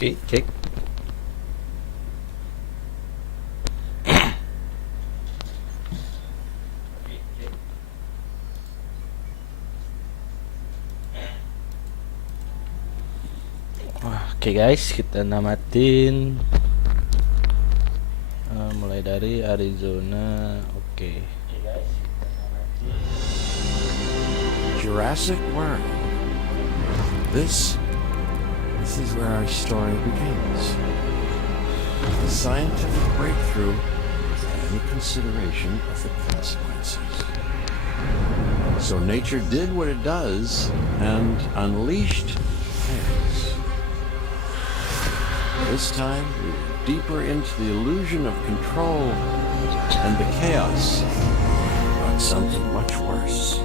Oke, cek. Oke guys, kita namatin. Mulai dari Arizona. Oke. Jurassic World. This is where our story begins. The scientific breakthrough without any consideration of the consequences. So nature did what it does and unleashed chaos. This time, we were deeper into the illusion of control, and the chaos brought something much worse.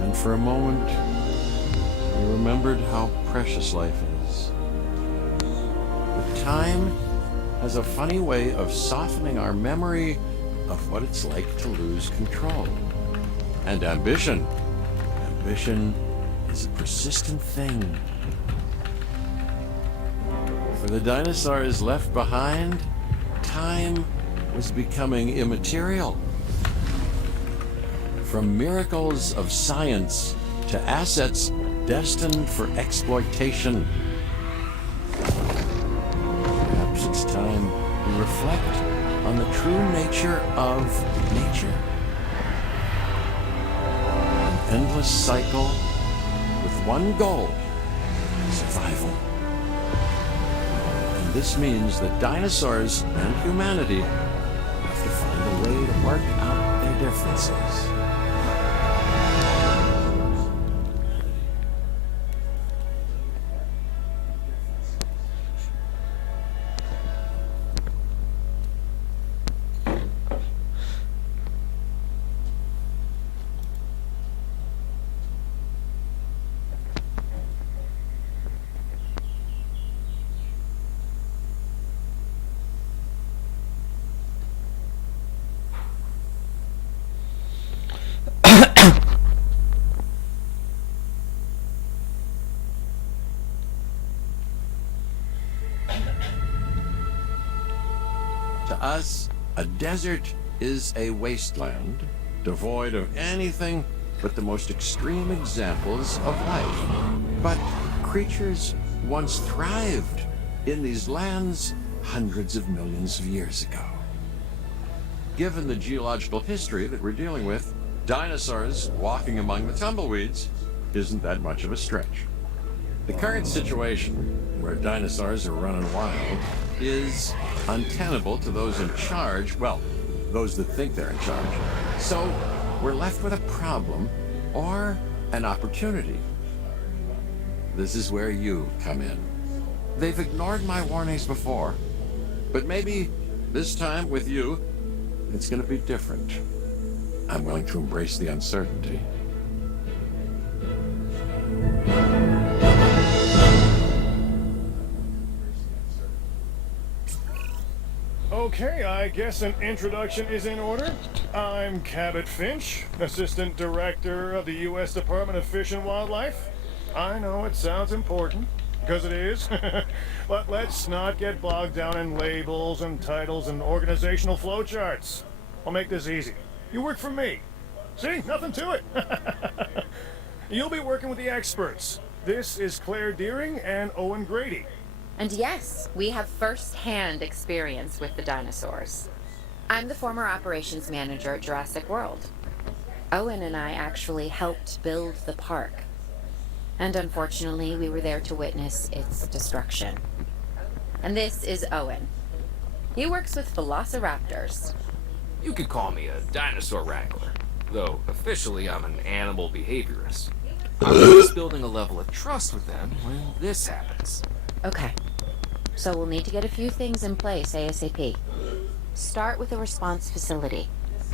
And for a moment, we remembered how precious life is. But time has a funny way of softening our memory of what it's like to lose control. And ambition is a persistent thing. For the dinosaurs left behind, time was becoming immaterial. From miracles of science to assets destined for exploitation. Perhaps it's time we reflect on the true nature of nature. An endless cycle with one goal: survival. And this means that dinosaurs and humanity have to find a way to work out their differences. To us, a desert is a wasteland, devoid of anything but the most extreme examples of life. But creatures once thrived in these lands hundreds of millions of years ago. Given the geological history that we're dealing with, dinosaurs walking among the tumbleweeds isn't that much of a stretch. The current situation, where dinosaurs are running wild, is untenable to those in charge, well, those that think they're in charge. So we're left with a problem or an opportunity. This is where you come in. They've ignored my warnings before, but maybe this time with you, it's going to be different. I'm willing to embrace the uncertainty. Okay, I guess an introduction is in order. I'm Cabot Finch, Assistant Director of the U.S. Department of Fish and Wildlife. I know it sounds important, because it is, but let's not get bogged down in labels and titles and organizational flowcharts. I'll make this easy. You work for me. See, nothing to it. You'll be working with the experts. This is Claire Deering and Owen Grady. And yes, we have first-hand experience with the dinosaurs. I'm the former operations manager at Jurassic World. Owen and I actually helped build the park. And unfortunately, we were there to witness its destruction. And this is Owen. He works with velociraptors. You could call me a dinosaur wrangler, though officially I'm an animal behaviorist. I'm just building a level of trust with them when this happens. Okay. So we'll need to get a few things in place ASAP. Start with a response facility,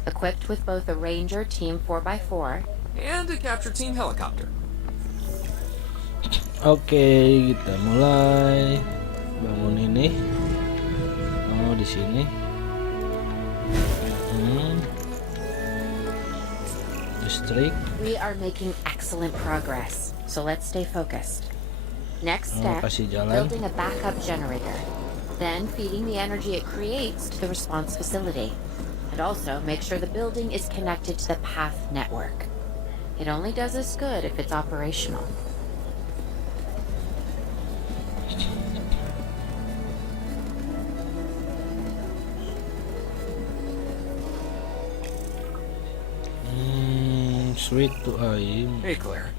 equipped with both a Ranger Team 4x4 And a capture team helicopter. Oke, kita mulai bangun ini. Oh, di sini. District. We are making excellent progress, so let's stay focused. Next Oh, step, kasih jalan. building a backup generator. Then feeding the energy it creates to the response facility. And also make sure the building is connected to the path network. It only does us good if it's operational. Sweet to aim. Hey, Claire.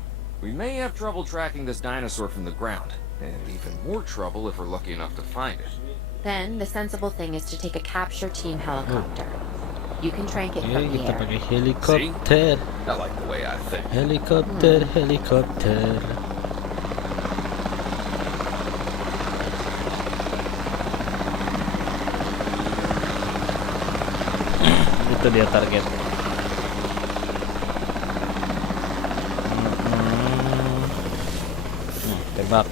We may have trouble tracking this dinosaur from the ground, and even more trouble if we're lucky enough to find it. Then the sensible thing is to take a capture team helicopter. You can trank it Oke, from the kita air. pakai helikopter. I like the way I think. Helikopter, helikopter. Itu dia target. Tembak.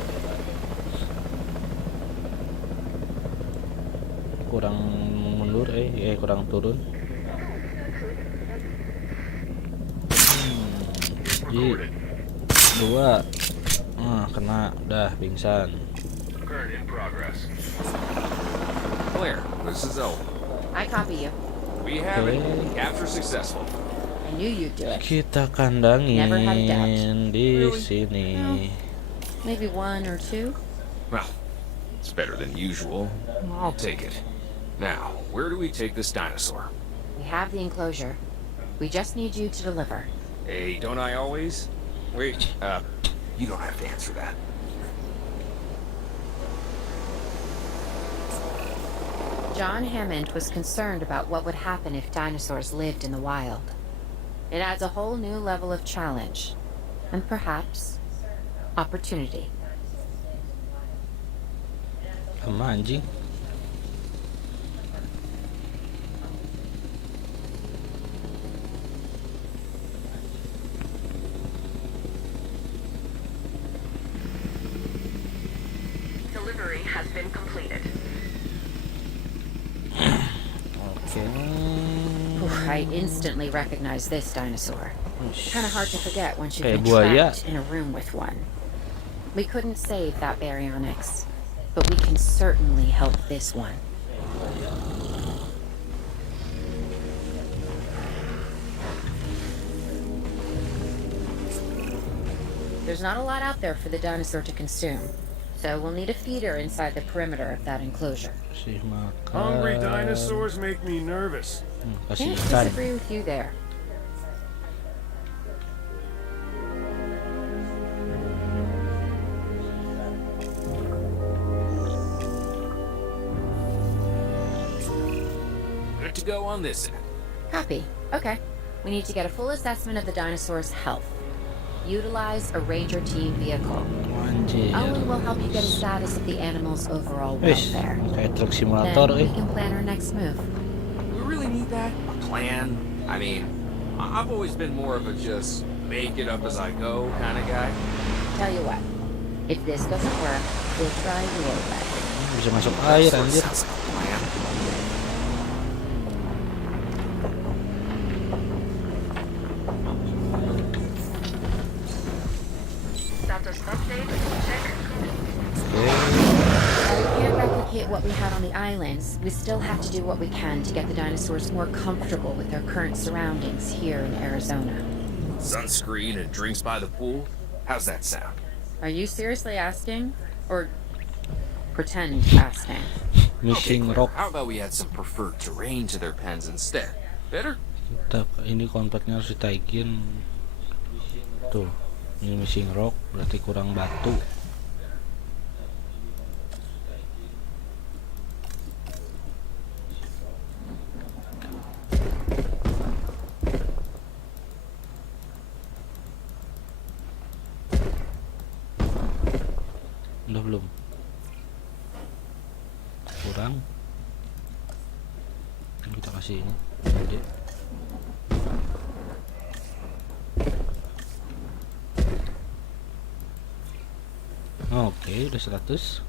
Kurang mundur, kurang turun. Dua. Kena, udah pingsan. Claire, this is Owen. I copy you. We have it. Okay. Capture successful. I knew you'd do it. Kita Never had a doubt. kandangin di Really? sini. Maybe one or two. Well, it's better than usual. I'll take it. Now, where do we take this dinosaur? We have the enclosure. We just need you to deliver. Hey, don't I always? Wait, you don't have to answer that. John Hammond was concerned about what would happen if dinosaurs lived in the wild. It adds a whole new level of challenge, and perhaps opportunity. Sama anjing. Delivery has been completed. Oke. I instantly recognize this dinosaur. Kind of hard to forget once you've Kayak been buaya. trapped in a room with one. We couldn't save that baryonyx, but we can certainly help this one. There's not a lot out there for the dinosaur to consume, so we'll need a feeder inside the perimeter of that enclosure. Kasih makan. Hungry dinosaurs make me nervous. Kasih Can't ikan. disagree with you there. Good to go on this end. Copy. Okay. We need to get a full assessment of the dinosaur's health. Utilize a ranger team vehicle. Anjir. Owen will help you get a status of the animal's overall Wis, welfare. kayak truk simulator Then we can plan our next move. We really need that? A plan? I mean, I've always been more of a just make it up as I go kind of guy. Tell you what, if this doesn't work, we'll try real way. Bisa masuk air Sort of anjir. sounds like a plan. Status update. Check. While we can't replicate what we had on the islands, we still have to do what we can to get the dinosaurs more comfortable with their current surroundings here in Arizona. Sunscreen and drinks by the pool? How's that sound? Are you seriously asking? Or pretend asking? Missing Claire, rock. how about we add some preferred terrain to their pens instead? Better? Ini kontaknya harus ditaikin. Tuh, ini missing rock berarti kurang batu. Udah belum? Kurang. Kita kasih ini. Gede. Oke, udah 100.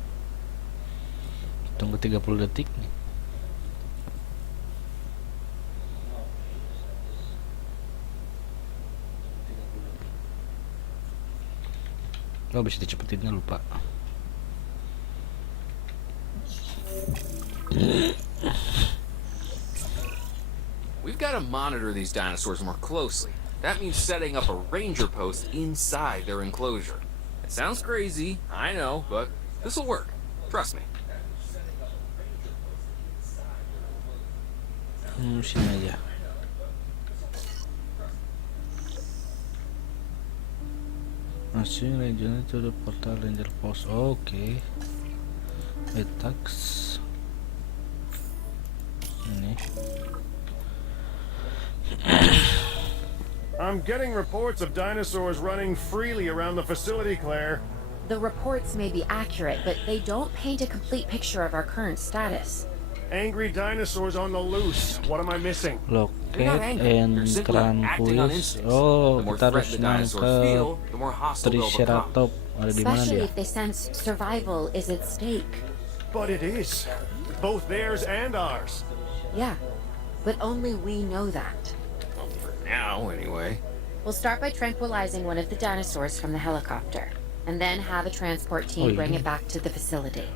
Tunggu 30 detik. Oh, bisa dicepetinnya lupa. We've got to monitor these dinosaurs more closely. That means setting up a ranger post inside their enclosure. It sounds crazy, I know, but this'll work. Trust me. Sini aja. Masih ranger to the portal ranger post. Oke. Attacks. Ini. I'm getting reports of dinosaurs running freely around the facility, Claire. The reports may be accurate, but they don't paint a complete picture of our current status. Angry dinosaurs on the loose. What am I missing? You're not Locate angry. and You're simply acting on Cranquist. instincts. Oh, The more kita harus threat the dinosaurs nangkep feel, the more hostile they'll become. Triceratops. Ada di mana Especially dia? if they sense survival is at stake. But it is. Both theirs and ours. Yeah, but only we know that. Well, for now, anyway. We'll start by tranquilizing one of the dinosaurs from the helicopter, and then have a transport team bring it back to the facility.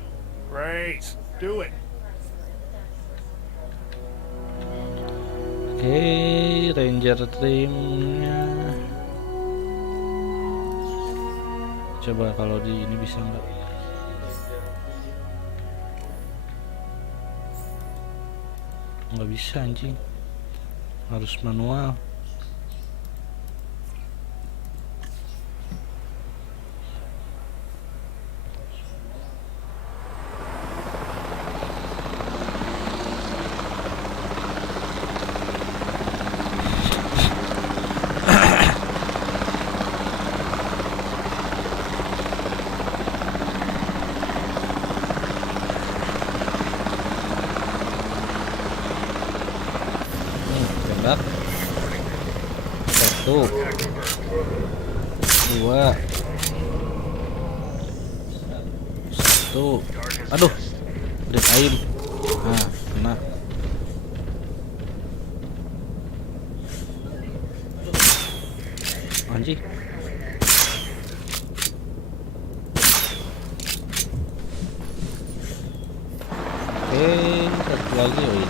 Great. Do it. Oke, ranger timnya. Coba kalau di ini bisa nggak? Nggak bisa anjing. Harus manual. Tembak. 1 2 1. Aduh, udah aim. Nah, kena. Anjing. Oke, satu lagi. Oh ini.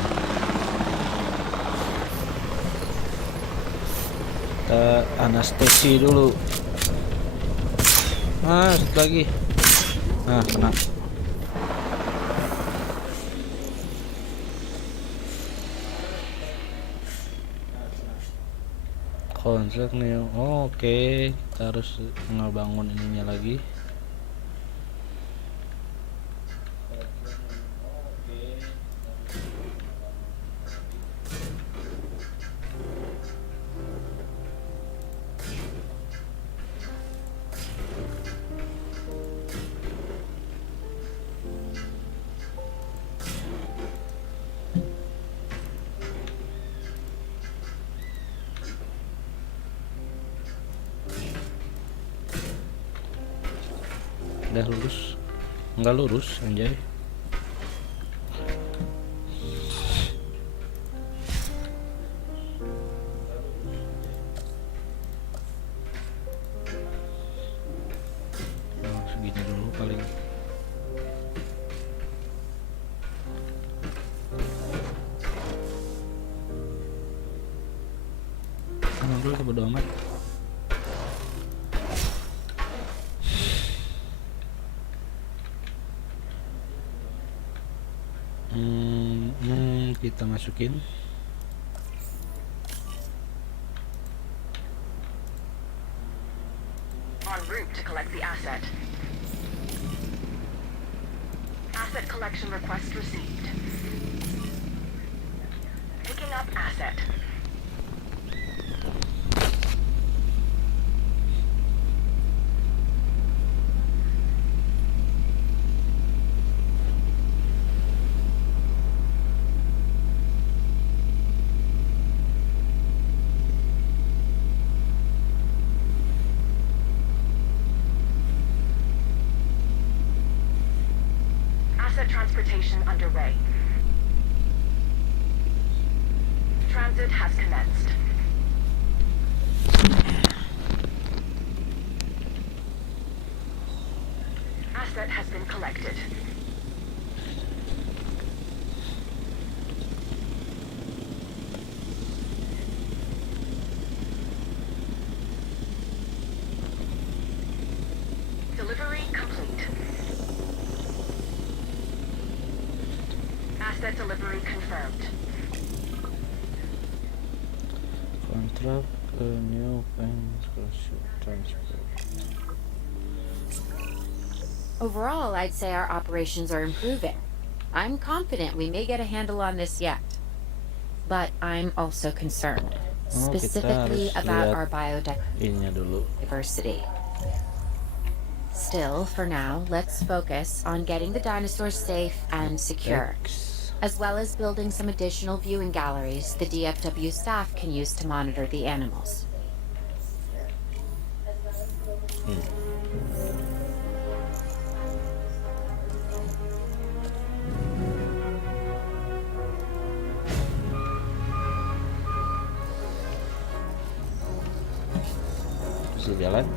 Kita anestesi dulu. Satu lagi. Kena. Konsep nih. Oke, kita harus ngebangun ininya lagi. Udah lurus, nggak lurus anjay. Segini dulu paling. Dulu kita bodo amat. Kita masukin. En route to collect the asset. Asset collection request received. Picking up asset. Asset transportation underway. Transit has commenced. Asset has been collected. Asset delivery confirmed. Contract a new transport. Overall, I'd say our operations are improving. I'm confident we may get a handle on this yet. But I'm also concerned, Oh, kita specifically harus about lihat our ininya dulu. biodiversity. Still, for now, let's focus on getting the dinosaurs safe and secure, X. as well as building some additional viewing galleries the DFW staff can use to monitor the animals. Bisa jalan.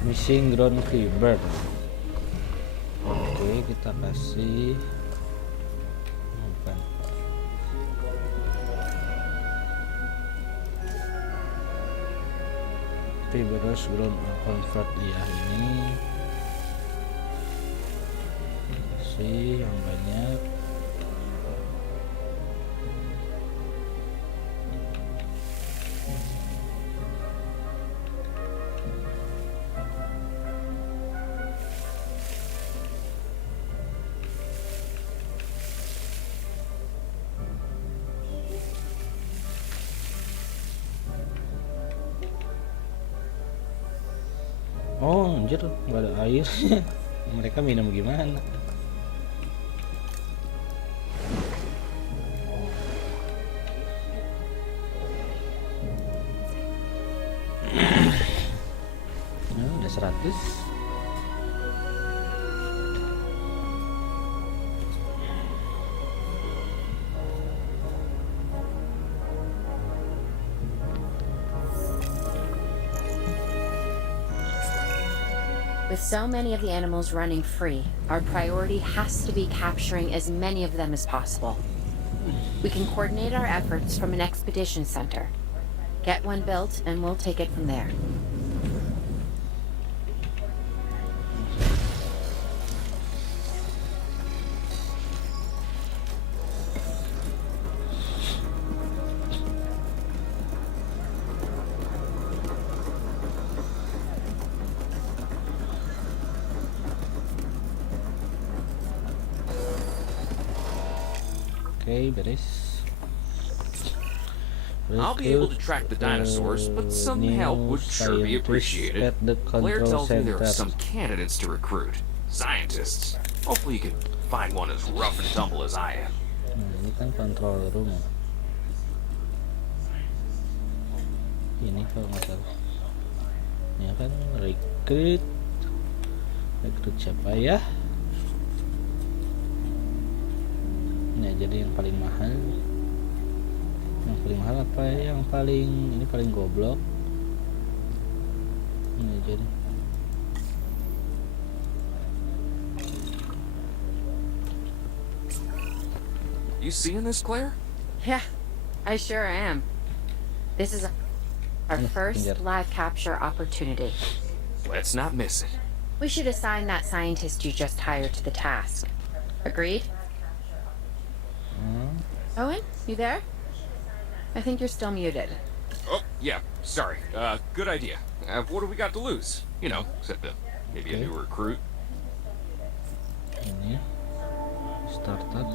Missing ground fiber. Oke, kita kasih bukan. Fibrous ground convert ya, ini kasih yang banyak. Oh anjir, nggak ada air. Mereka minum gimana? Nah, udah 100. With so many of the animals running free, our priority has to be capturing as many of them as possible. We can coordinate our efforts from an expedition center. Get one built, and we'll take it from there. Oke, beres. I'll be able to track the dinosaurs, but some help would sure be appreciated. Blair tells me there are some candidates to recruit. Scientists. Hopefully you can find one as rough and tumble as I am. Nah, ini kan control room. Ini kalau nggak salah. Ya kan, rekrut siapa ya? Nah, jadi yang paling mahal apa ya? Yang paling ini paling goblok. Nah, jadi You seeing this, Claire? Yeah, I sure am. This is our first live capture opportunity. Let's not miss it. We should assign that scientist you just hired to the task. Agreed? Owen, you there? I think you're still muted. Oh, yeah, sorry. Good idea. What do we got to lose? You know, except maybe a new recruit. ini startup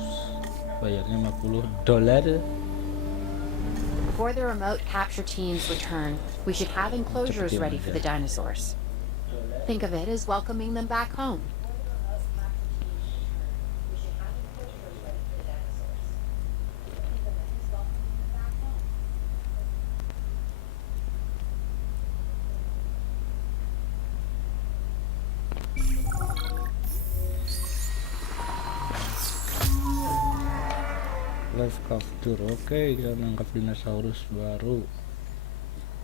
bayarnya $50. Before the remote capture teams return, we should have enclosures ready for the dinosaurs. Think of it as welcoming them back home. Live capture. Oke, kita nangkap dinosaurus baru.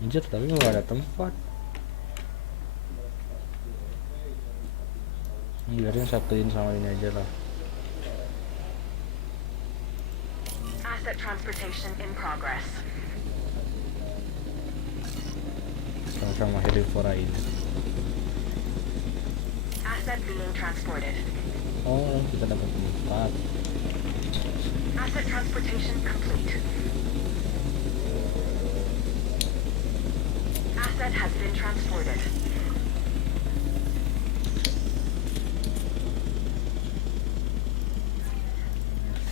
Anjir, tapi nggak ada tempat. Biarin satuin sama ini aja lah. Asset transportation in progress. Sama-sama herbivora ini. Asset being transported. Oh, kita dapat tempat. Asset transportation complete. Asset has been transported.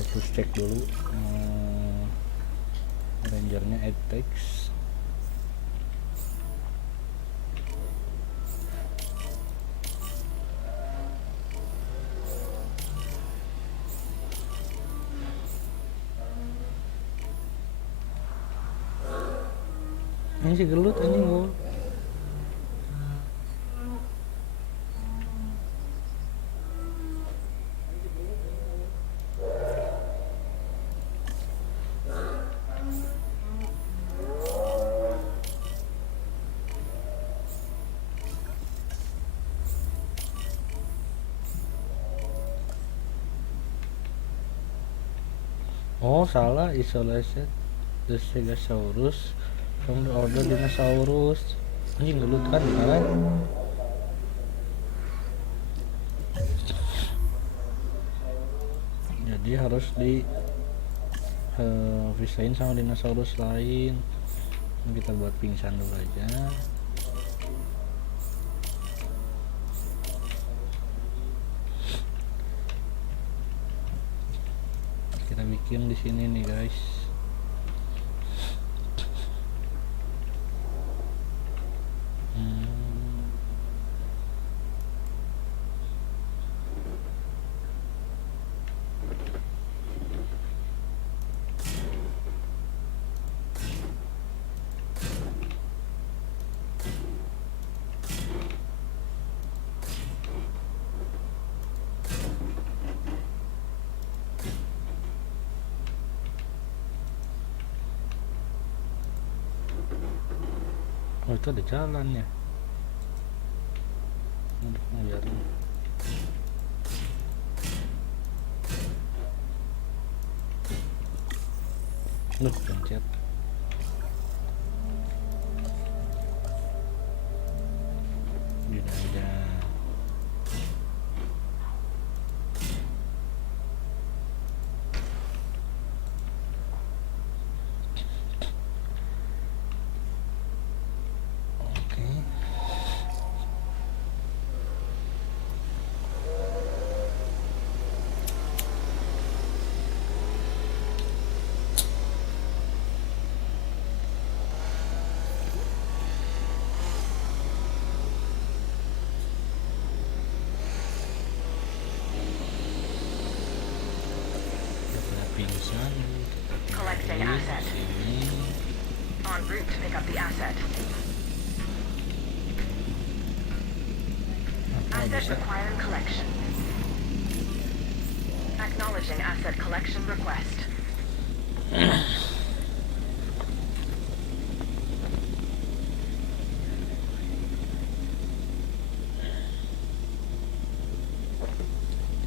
Terus cek dulu rangernya attacks. Ini si gelut anjing gua. Oh salah, isolation the Stegosaurus from the order Dinosaurus. Anjing gelut kan kan? Jadi harus di pisahin sama dinosaurus lain. Kita buat pingsan dulu aja. Kita bikin di sini nih guys. Oh itu ada jalan ya. Untuk ngeliatin. Loh, pencet. Gini aja. Collecting asset. En route to pick up the asset. Asset requiring collection. Acknowledging asset collection request.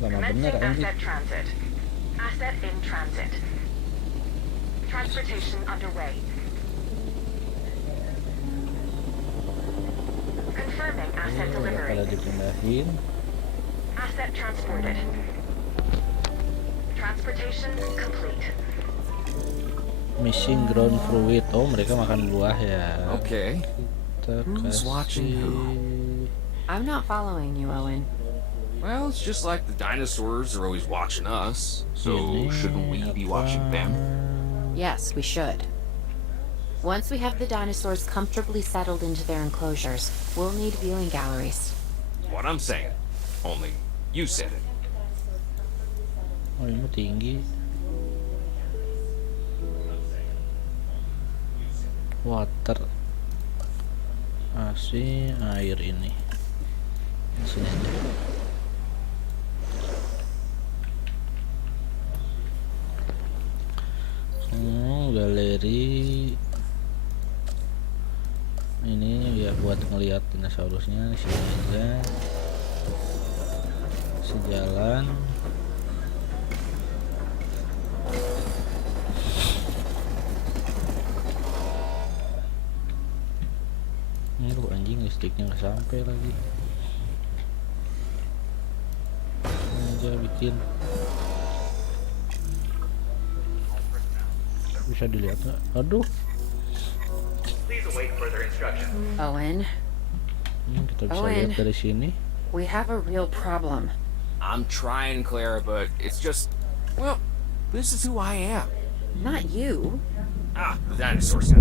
Lama bener Commencing anjing. asset transit. Asset in transit. Transportation underway. Confirming asset delivery. Kalau dipindahin. Asset transported. Transportation complete. Missing ground fruit. Oh mereka makan buah ya. Okay. Kita Who's watching who? I'm not following you, Owen. Well, it's just like the dinosaurs are always watching us. So Ini shouldn't we be watching them? Yes, we should. Once we have the dinosaurs comfortably settled into their enclosures, we'll need viewing galleries. What I'm saying. Only you said it. Oh ini tinggi. Water. AC air ini. Sini aja. dinosaurusnya di sini aja. Sejalan. Aduh anjing, listriknya nggak sampai lagi. Ini aja bikin. Bisa dilihat nggak? Aduh. Owen, Kita bisa Owen. lihat dari sini. we have a real problem. I'm trying, Clara, but it's just, well, this is who I am. Not you. Ah, the dinosaurs.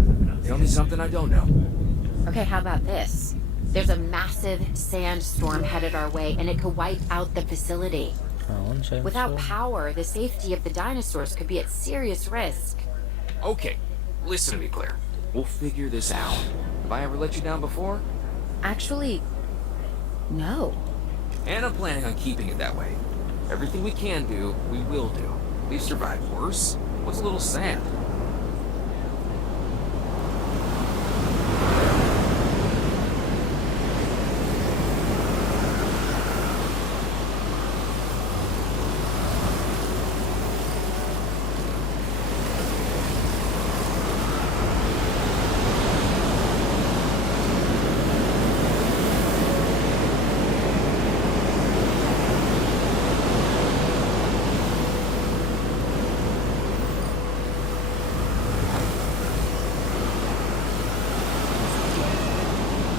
Tell me something I don't know. Okay, how about this? There's a massive sandstorm headed our way, and it could wipe out the facility. Naon saya Without so? power, the safety of the dinosaurs could be at serious risk. Okay, listen to me, Claire. We'll figure this out. Have I ever let you down before? Actually, no. And I'm planning on keeping it that way. Everything we can do, we will do. We've survived worse. What's a little sand?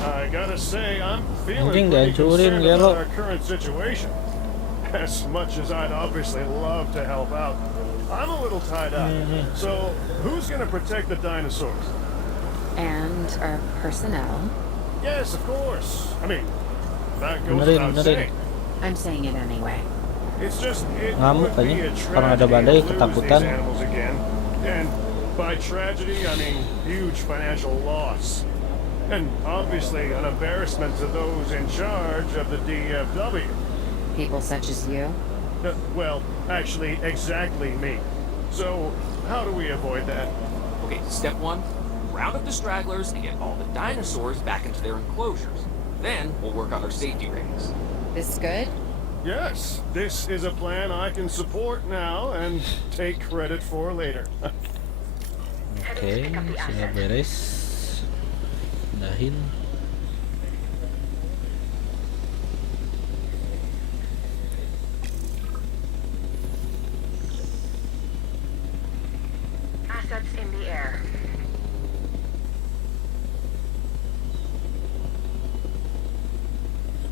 I gotta say, I'm feeling Anjing, pretty dihancurin, concerned Gelo. about our current situation. As much as I'd obviously love to help out, I'm a little tied up. So, who's gonna protect the dinosaurs? And our personnel. Yes, of course. I mean, that goes Benerin, without benerin. saying. I'm saying it anyway. It's just, it Ngamuk would be kayaknya. a Karena ada tragedy badai, to lose ketakutan. these animals again. And by tragedy, I mean huge financial loss. And obviously an embarrassment to those in charge of the DFW. People such as you. Well, actually, exactly me. So, how do we avoid that? Okay, step one, round up the stragglers and get all the dinosaurs back into their enclosures. Then we'll work on our safety ratings. This good? Yes, this is a plan I can support now and take credit for later. Oke, sudah beres. Dahin. Assets in the air.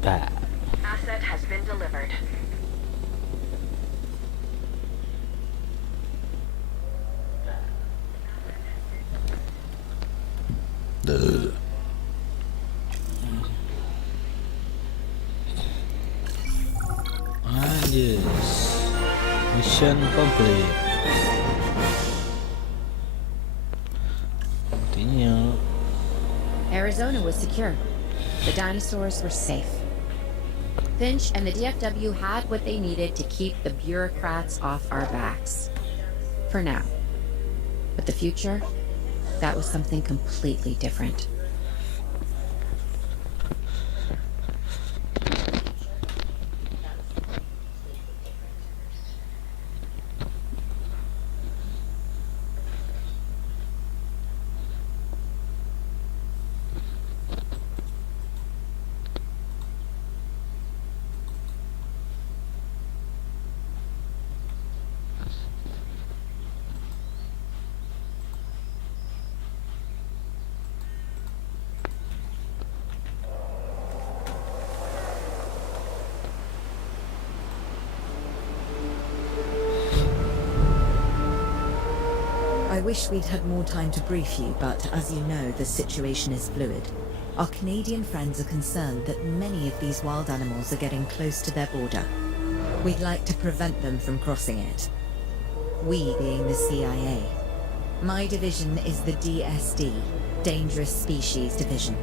Dah. Asset has been delivered. Yes. Mission complete. Continue. Arizona was secure. The dinosaurs were safe. Finch and the DFW had what they needed to keep the bureaucrats off our backs. For now. But the future, that was something completely different. I wish we'd had more time to brief you, but as you know, the situation is fluid. Our Canadian friends are concerned that many of these wild animals are getting close to their border. We'd like to prevent them from crossing it. We being the CIA. My division is the DSD, Dangerous Species Division.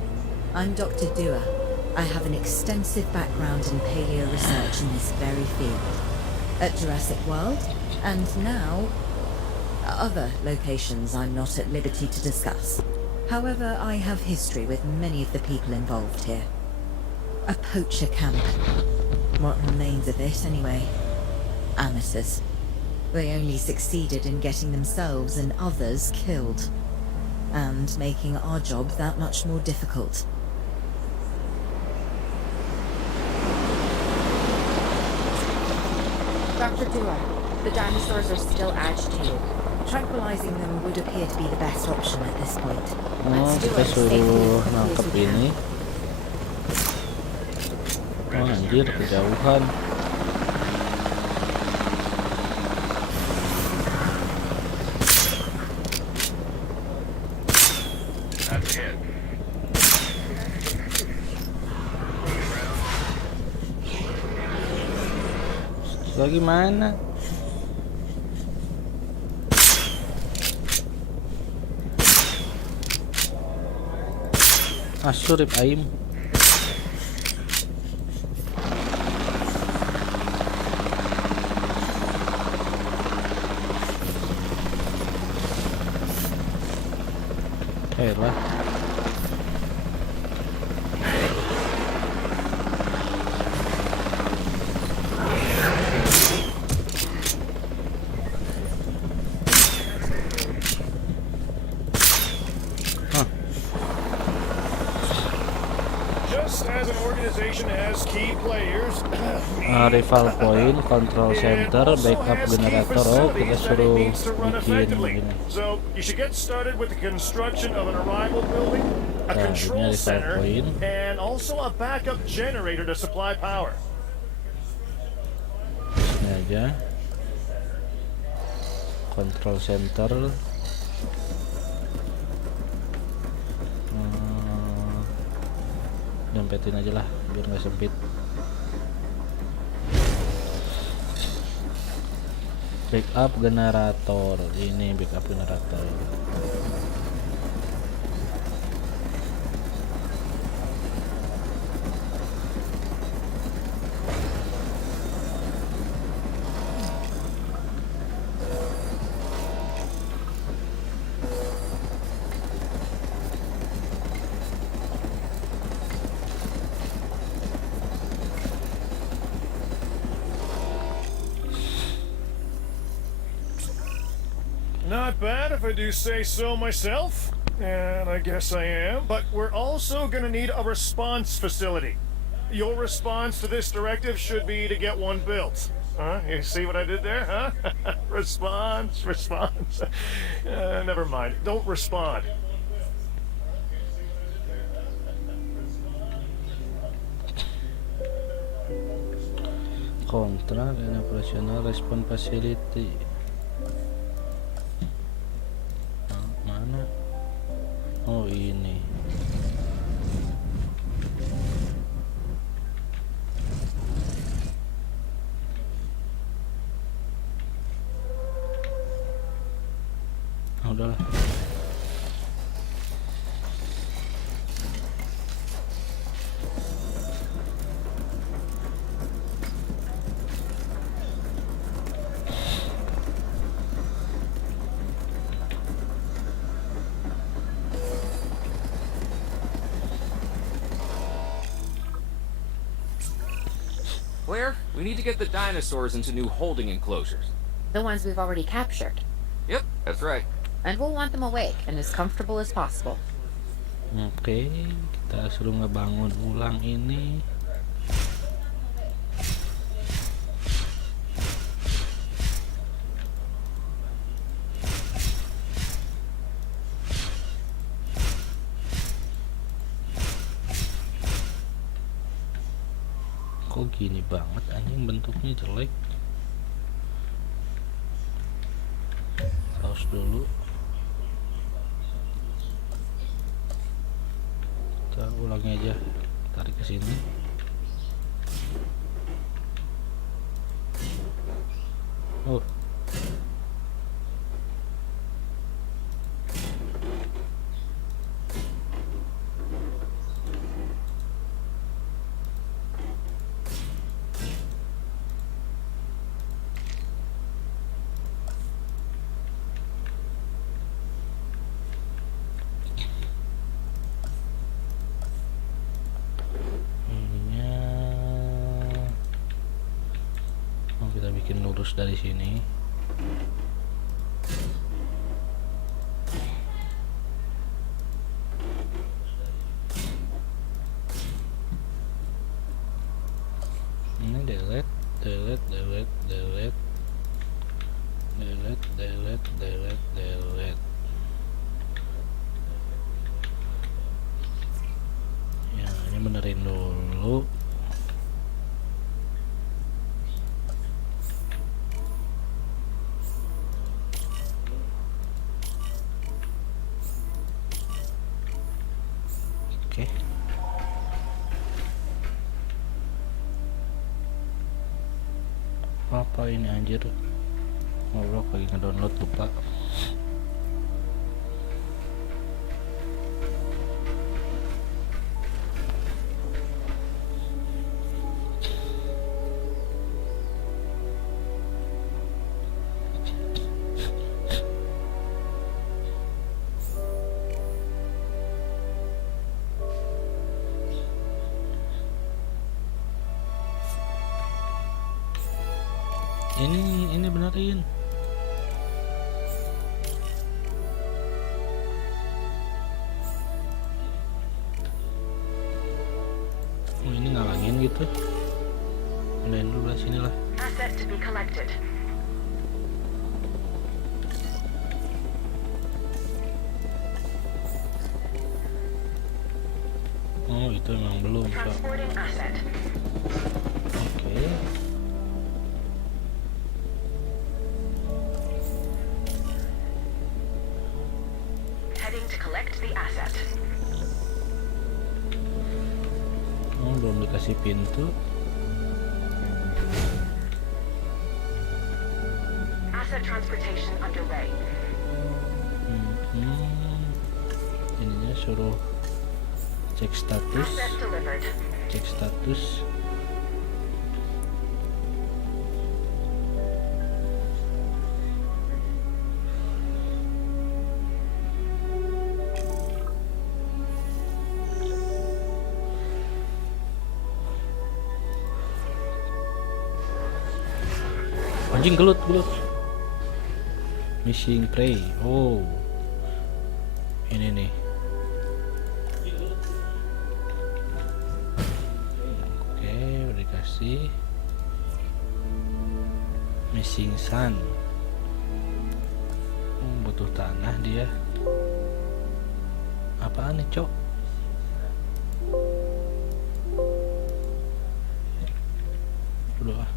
I'm Dr. Dua. I have an extensive background in paleo research in this very field. At Jurassic World, and now other locations I'm not at liberty to discuss. However, I have history with many of the people involved here. A poacher camp. What remains of it, anyway? Amateurs. They only succeeded in getting themselves and others killed, and making our job that much more difficult. Dr. Dua, the dinosaurs are still agitated. Tranquilizing them would appear to be the best option at this point. Oh, kita suruh nangkep ini. Oh anjir, kejauhan. Lagi mana? Surip aim. Lah. Rival point, control center, backup generator. Oh, kita suruh bikin begini. So you should get started with the construction of an arrival building, a control center, and also a backup generator to supply power. Ini aja. Control center. Nyempetin aja lah, biar nggak sempit. Backup generator, ini backup generator. Not bad if I do say so myself, and I guess I am, but we're also gonna need a response facility. Your response to this directive should be to get one built. You see what I did there, huh? Response. Never mind, don't respond. Contract and operational response facility. Mana? Oh ini. Udahlah. Claire, we need to get the dinosaurs into new holding enclosures. The ones we've already captured. Yep, that's right. And we'll want them awake and as comfortable as possible. Oke, kita suruh ngebangun ulang ini. Kok gini banget anjing, bentuknya jelek. Pause dulu. Kita ulangi aja, tarik ke sini. Oh. Ininya bikin lurus dari sini. Ini delete ya, ini benerin dulu. Oke. Apa ini anjir? Ngobrol lagi ngedownload lupa. Ini benerin. Oh, ini ngalangin gitu. Udahin dulu lah sini lah. Asset to be collected. Oh, itu emang belum, Pak. Transporting asset. Oke. Heading to collect the asset. Oh, belum dikasih pintu. Asset transportation underway. Ininya suruh cek status. Asset delivered. Cek status. Anjing gelut. Missing prey. Oh, ini nih. Oke, udah dikasih. Missing sun. Butuh tanah dia. Apaan nih, Cok? Udah.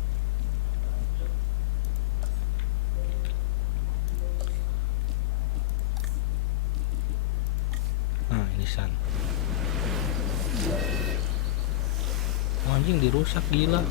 Nah, ini sun. Oh, anjing dirusak, gila.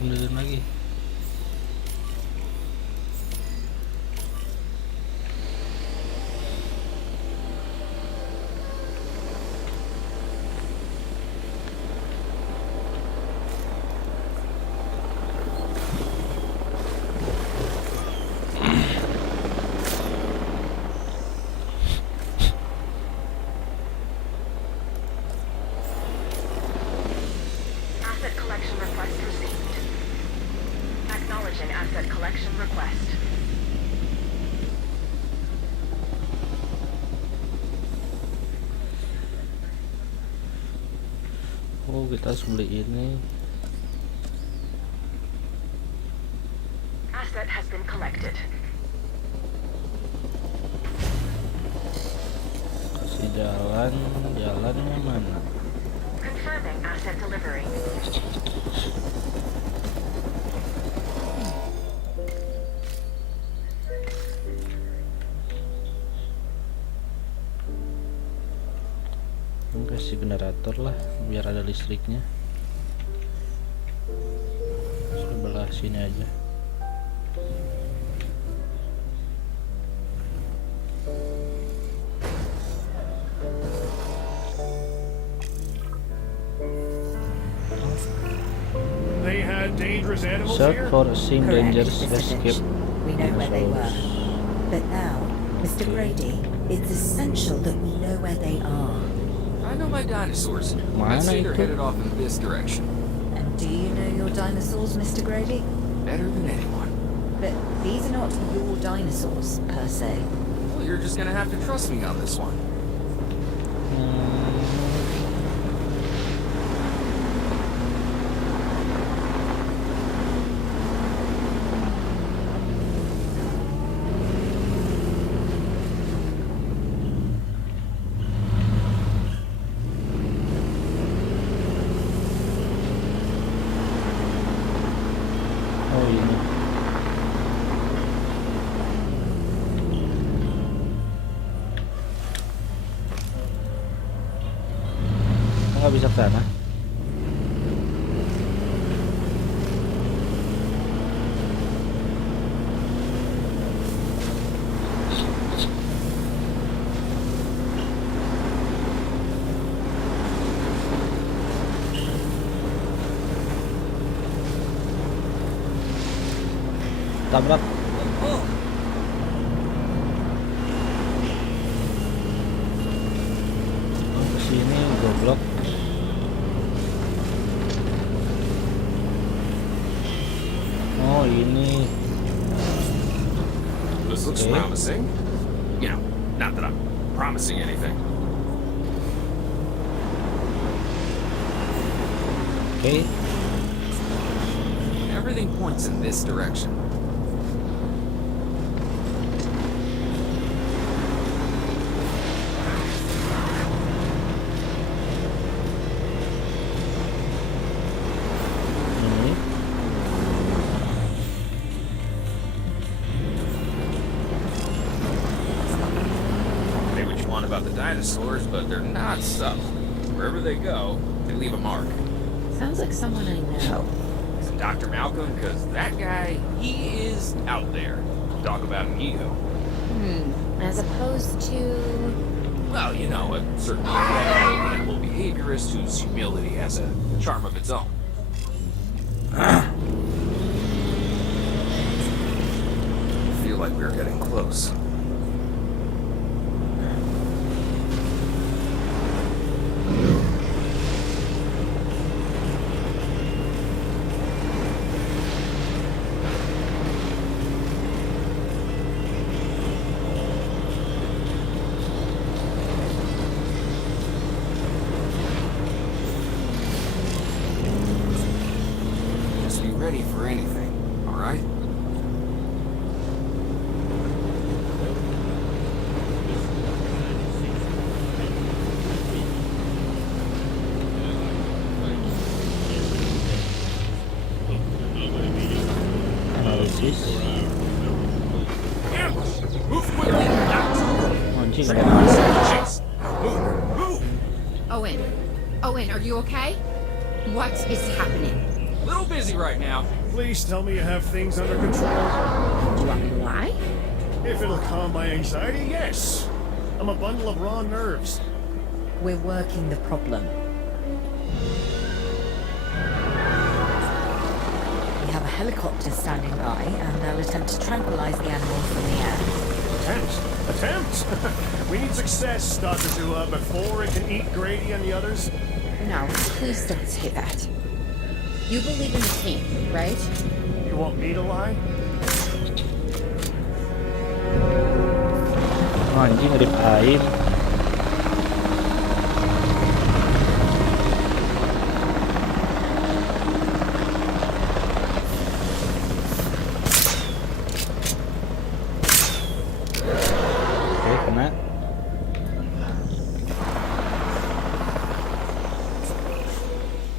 Benerin lagi. Asset collection request received. Acknowledging asset collection request. Oh, kita harus beli ini. Asset has been collected. Kasih jalannya mana? Confirming asset delivery. ngasih generator lah biar ada listriknya. Sebelah sini aja. They had dangerous animals Search here? for seeing Correct, dangerous Mr. escape Finch. We know where they were. dinosaurs. But now, Mr. Grady, it's essential that we know where they are. I know my dinosaurs. Mana I'd say they're itu? headed off in this direction. And do you know your dinosaurs, Mr. Grady? Better than anyone. But these are not your dinosaurs, per se. Well, you're just gonna have to trust me on this one. Oh ini. Nggak bisa ke sana. Tabrak. Kesini goblok. Oh ini. This looks Okay. promising. You know, not that I'm promising anything. Oke. Everything points in this direction. Ini. Say what you want about the dinosaurs, but they're not subtle. Wherever they go, they leave a mark. Sounds like someone I know. Is it Dr. Malcolm? Because that guy, he is out there. Talk about an ego. As opposed to... Well, you know, a certain animal behaviorist whose humility has a charm of its own. I feel like we're getting close. Just be ready for anything, alright? Analisis. Move quickly! Anjing ada. Chase! Move! Owen. Owen, are you okay? What is happening? Little busy right now. Please tell me you have things under control. Do you want me to lie? If it'll calm my anxiety, yes. I'm a bundle of raw nerves. We're working the problem. We have a helicopter standing by, and they'll attempt to tranquilize the animals from the air. Attempt? We need success, Dr. Dua, before it can eat Grady and the others. No, please don't say that. You believe in the team, right? You want me to lie? Oh, anjing ngedip air. Oke, kena.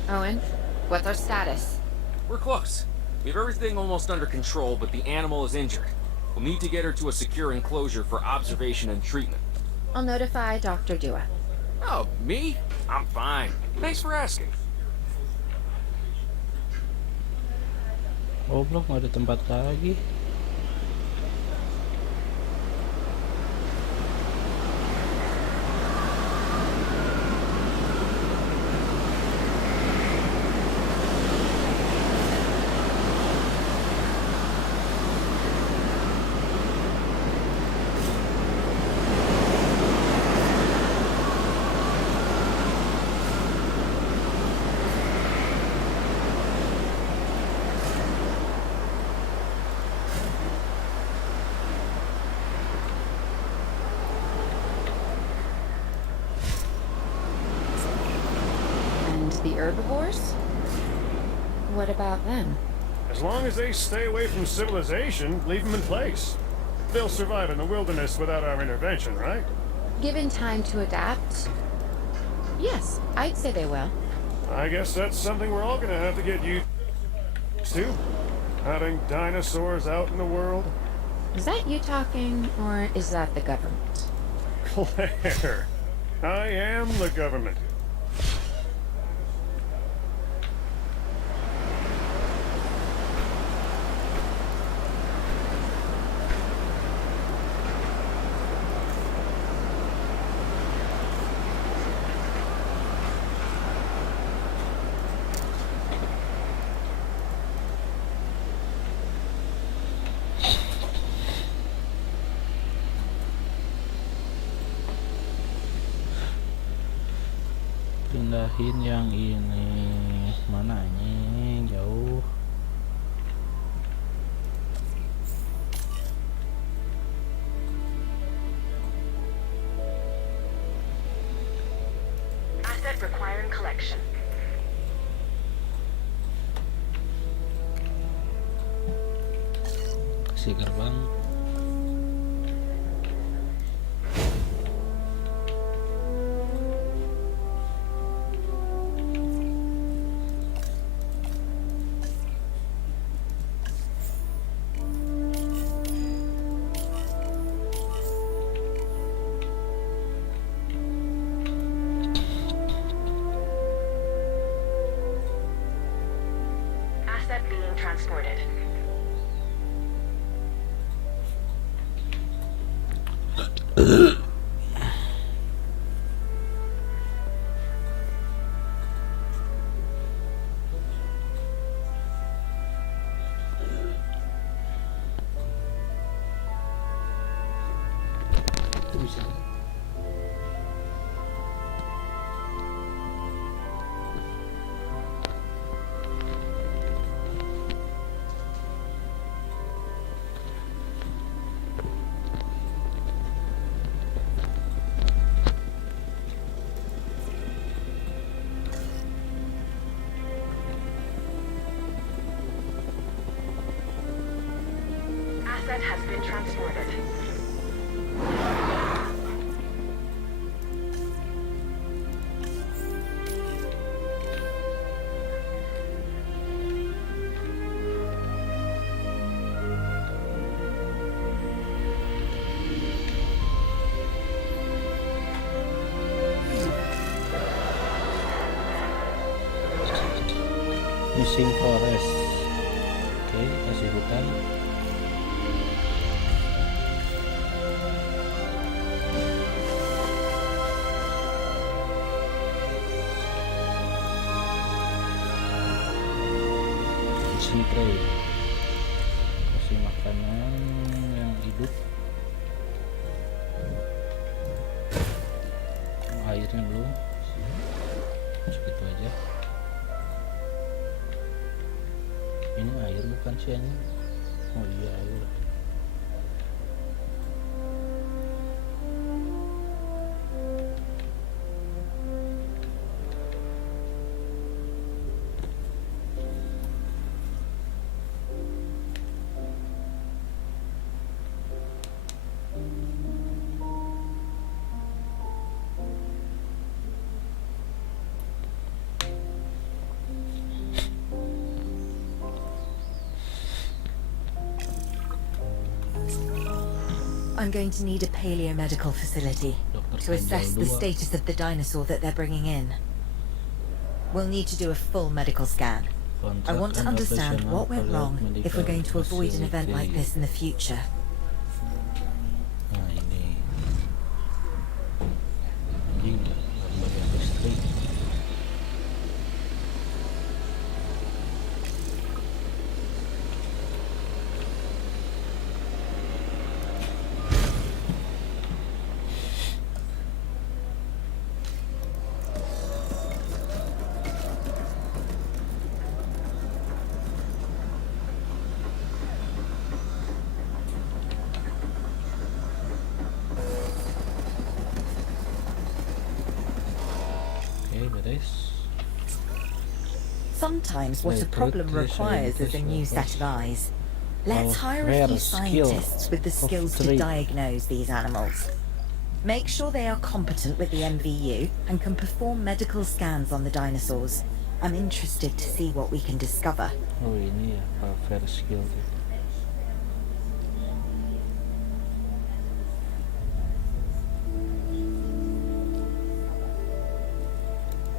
Owen, what's our status? We're close. We have everything almost under control, but the animal is injured. We'll need to get her to a secure enclosure for observation and treatment. I'll notify Dr. Dua. Oh, me? I'm fine. Thanks for asking. Goblok, nggak ada tempat lagi. And the herbivores? What about them? As long as they stay away from civilization, leave them in place. They'll survive in the wilderness without our intervention, right? Given time to adapt? Yes, I'd say they will. I guess that's something we're all gonna have to get used to. Having dinosaurs out in the world. Is that you talking, or is that the government? Claire, I am the government. Pindahin yang ini. Mana ini? Jauh. Asset requiring collection. Kasih gerbang. Asset being transported. Bisa. Asset has been transported. Missing forest. Oke, kasih hutan. Missing prey. Kasih makanan yang hidup. Airnya belum. Segitu aja. Ini air bukan sih ini? Oh iya air. I'm going to need a paleomedical facility. Dokter to assess the status of the dinosaur that they're bringing in. We'll need to do a full medical scan. I want to understand what went wrong if we're going to avoid an event like this in the future. Nah ini anjing bagian listrik. Beres. Sometimes what a problem requires is a new set of eyes. Let's hire a few scientists with the skills to diagnose these animals. Make sure they are competent with the MVU and can perform medical scans on the dinosaurs. I'm interested to see what we can discover. Oh ini ya, welfare skill.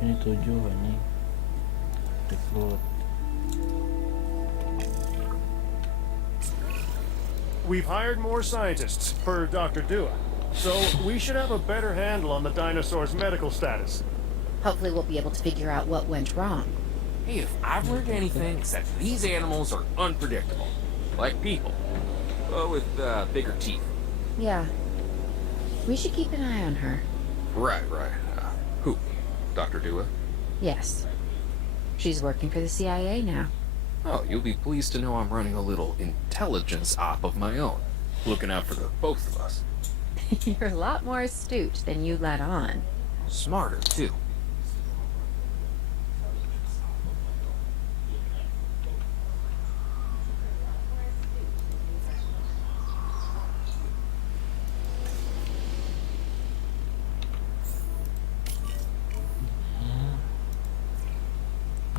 Ini 7 ini rekrut. We've hired more scientists per Dr. Dua, so we should have a better handle on the dinosaur's medical status. Hopefully we'll be able to figure out what went wrong. Hey, if I've learned anything, it's that these animals are unpredictable. Like people. But with bigger teeth. Yeah. We should keep an eye on her. Right. Who? Dr. Dua? Yes. She's working for the CIA now. Oh, you'll be pleased to know I'm running a little intelligence op of my own. Looking out for the both of us. You're a lot more astute than you let on. Smarter, too.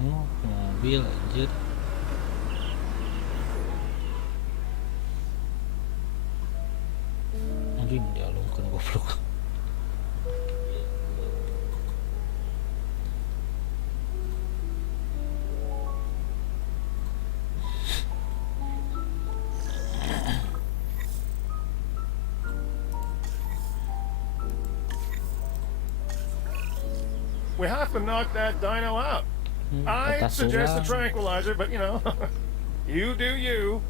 Oh, mobil anjir. Anjing dialungkan goblok. We have to knock that dino out. I suggest a tranquilizer, but you know, you do you.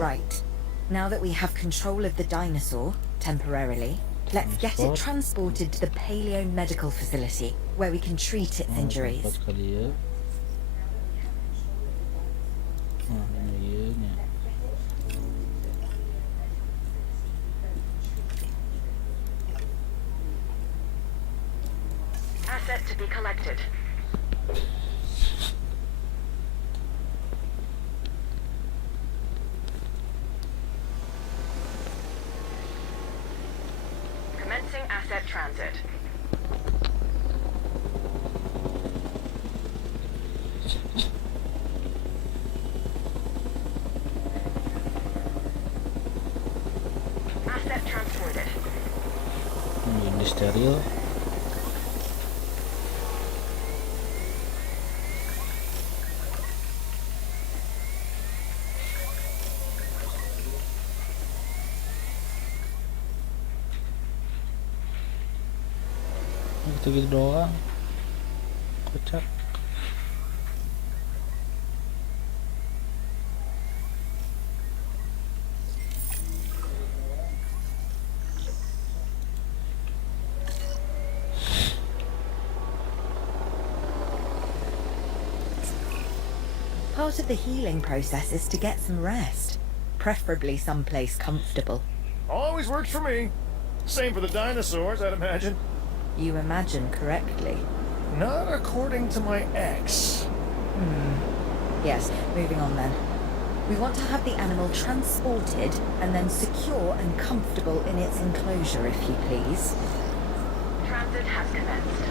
Right. Now that we have control of the dinosaur, temporarily, let's get it transported to the Paleo Medical Facility, where we can treat its injuries. Asset to be collected. Commencing asset transit. Asset transported. Ini steril. Gitu doang, kocak. Part of the healing process is to get some rest, preferably someplace comfortable. Always works for me. Same for the dinosaurs, I'd imagine. You imagine correctly. Not according to my ex. Yes, moving on then. We want to have the animal transported and then secure and comfortable in its enclosure, if you please. Transit has commenced.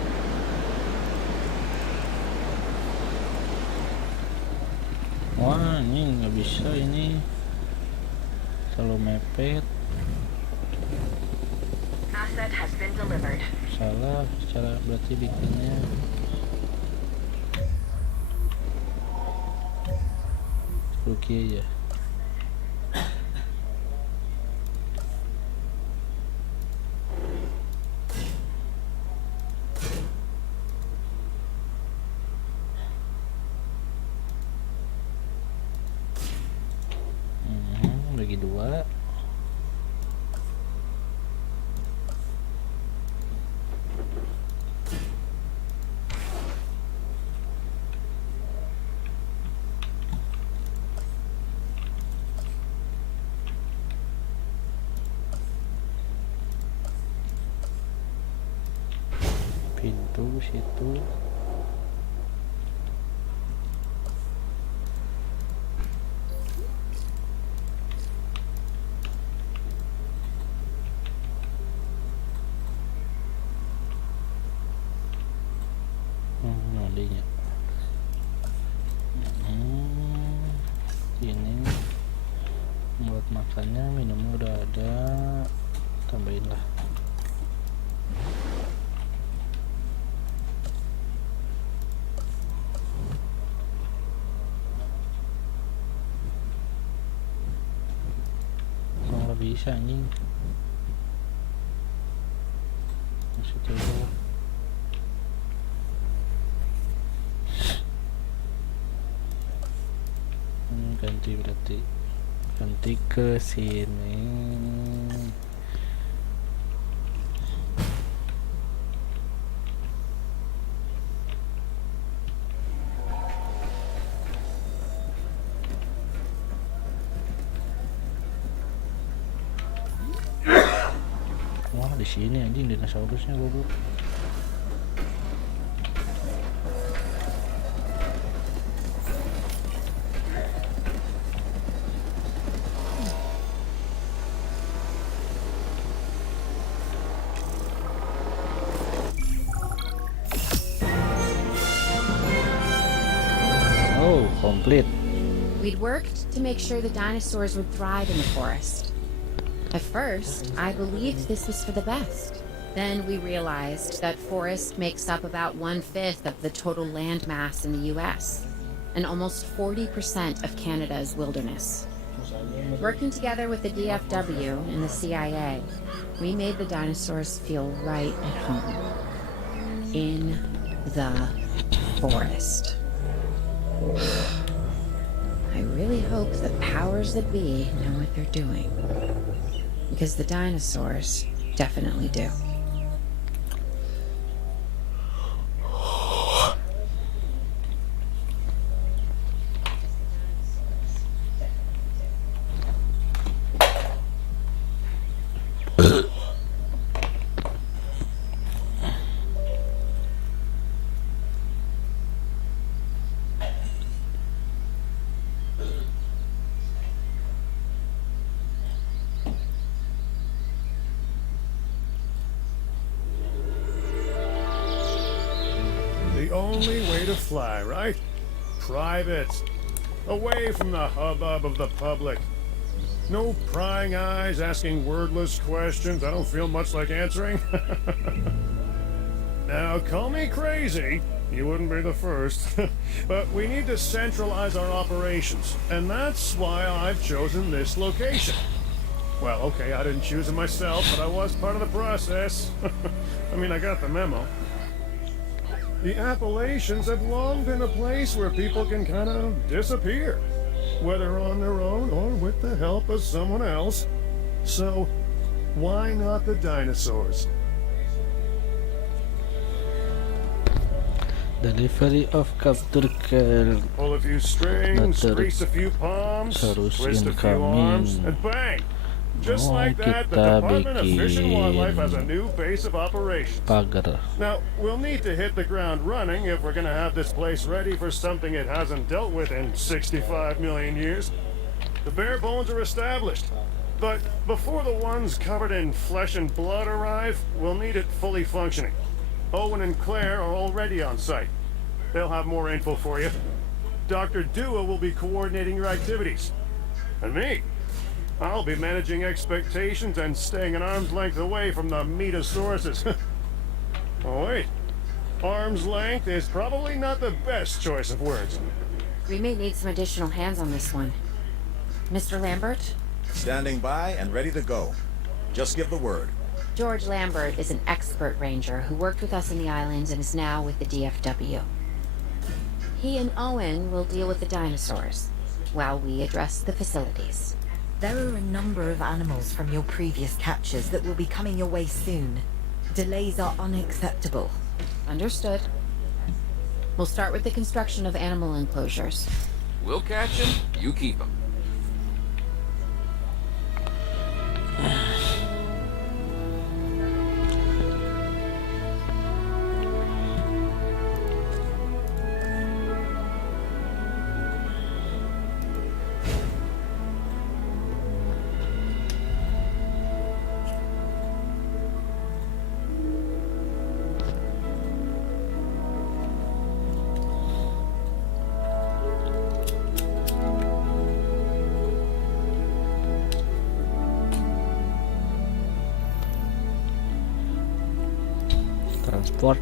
Wah, ini nggak bisa, ini selalu mepet. Asset has been delivered. Salah cara berarti bikinnya. Oke aja. Bagi dua. Pintu situ. Adanya. Ini buat makannya, minumnya udah ada, tambahin lah. Nggak bisa anjing. Maksudnya ganti, berarti ganti ke sini. Wah, di sini anjing dinosaurusnya goblok. Complete. We'd worked to make sure the dinosaurs would thrive in the forest. At first, I believed this was for the best. Then we realized that forest makes up about 1/5 of the total land mass in the US, and almost 40% of Canada's wilderness. Working together with the DFW and the CIA, we made the dinosaurs feel right at home. In the forest. I really hope the powers that be know what they're doing. Because the dinosaurs definitely do. The only way to fly, right? Private. Away from the hubbub of the public. No prying eyes asking wordless questions I don't feel much like answering. Now, call me crazy. You wouldn't be the first. But we need to centralize our operations, and that's why I've chosen this location. Well, okay, I didn't choose it myself, but I was part of the process. I mean, I got the memo. The Appalachians have long been a place where people can kind of disappear, whether on their own or with the help of someone else. So, why not the dinosaurs? Delivery of capture kill. Pull a few strings, grease a few palms, twist a few arms, and bang! Just like that, the Department of Fish and Wildlife has a new base of operations. Pagar. Now, we'll need to hit the ground running if we're going to have this place ready for something it hasn't dealt with in 65 million years. The bare bones are established. But before the ones covered in flesh and blood arrive, we'll need it fully functioning. Owen and Claire are already on site. They'll have more info for you. Dr. Dua will be coordinating your activities. And me, I'll be managing expectations and staying an arm's length away from the metasauruses. Oh wait, arm's length is probably not the best choice of words. We may need some additional hands on this one. Mr. Lambert? Standing by and ready to go. Just give the word. George Lambert is an expert ranger who worked with us in the islands and is now with the DFW. He and Owen will deal with the dinosaurs, while we address the facilities. There are a number of animals from your previous captures that will be coming your way soon. Delays are unacceptable. Understood. We'll start with the construction of animal enclosures. We'll catch him, you keep him. Transport.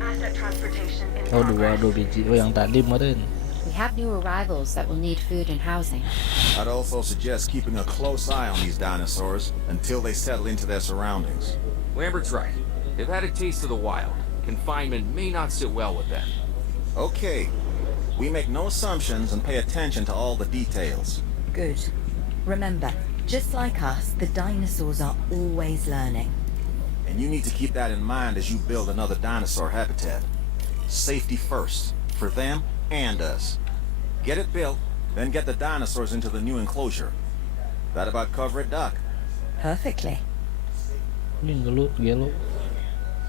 Asset transportation in Oh, progress. dua biji. Oh, yang tadi meren. We have new arrivals that will need food and housing. I'd also suggest keeping a close eye on these dinosaurs until they settle into their surroundings. Lambert's right. They've had a taste of the wild. Confinement may not sit well with them. Okay. We make no assumptions and pay attention to all the details. Good. Remember, just like us, the dinosaurs are always learning. And you need to keep that in mind as you build another dinosaur habitat. Safety first, for them and us. Get it built, then get the dinosaurs into the new enclosure. That about cover it, Doc? Perfectly. Ini gelut gelo.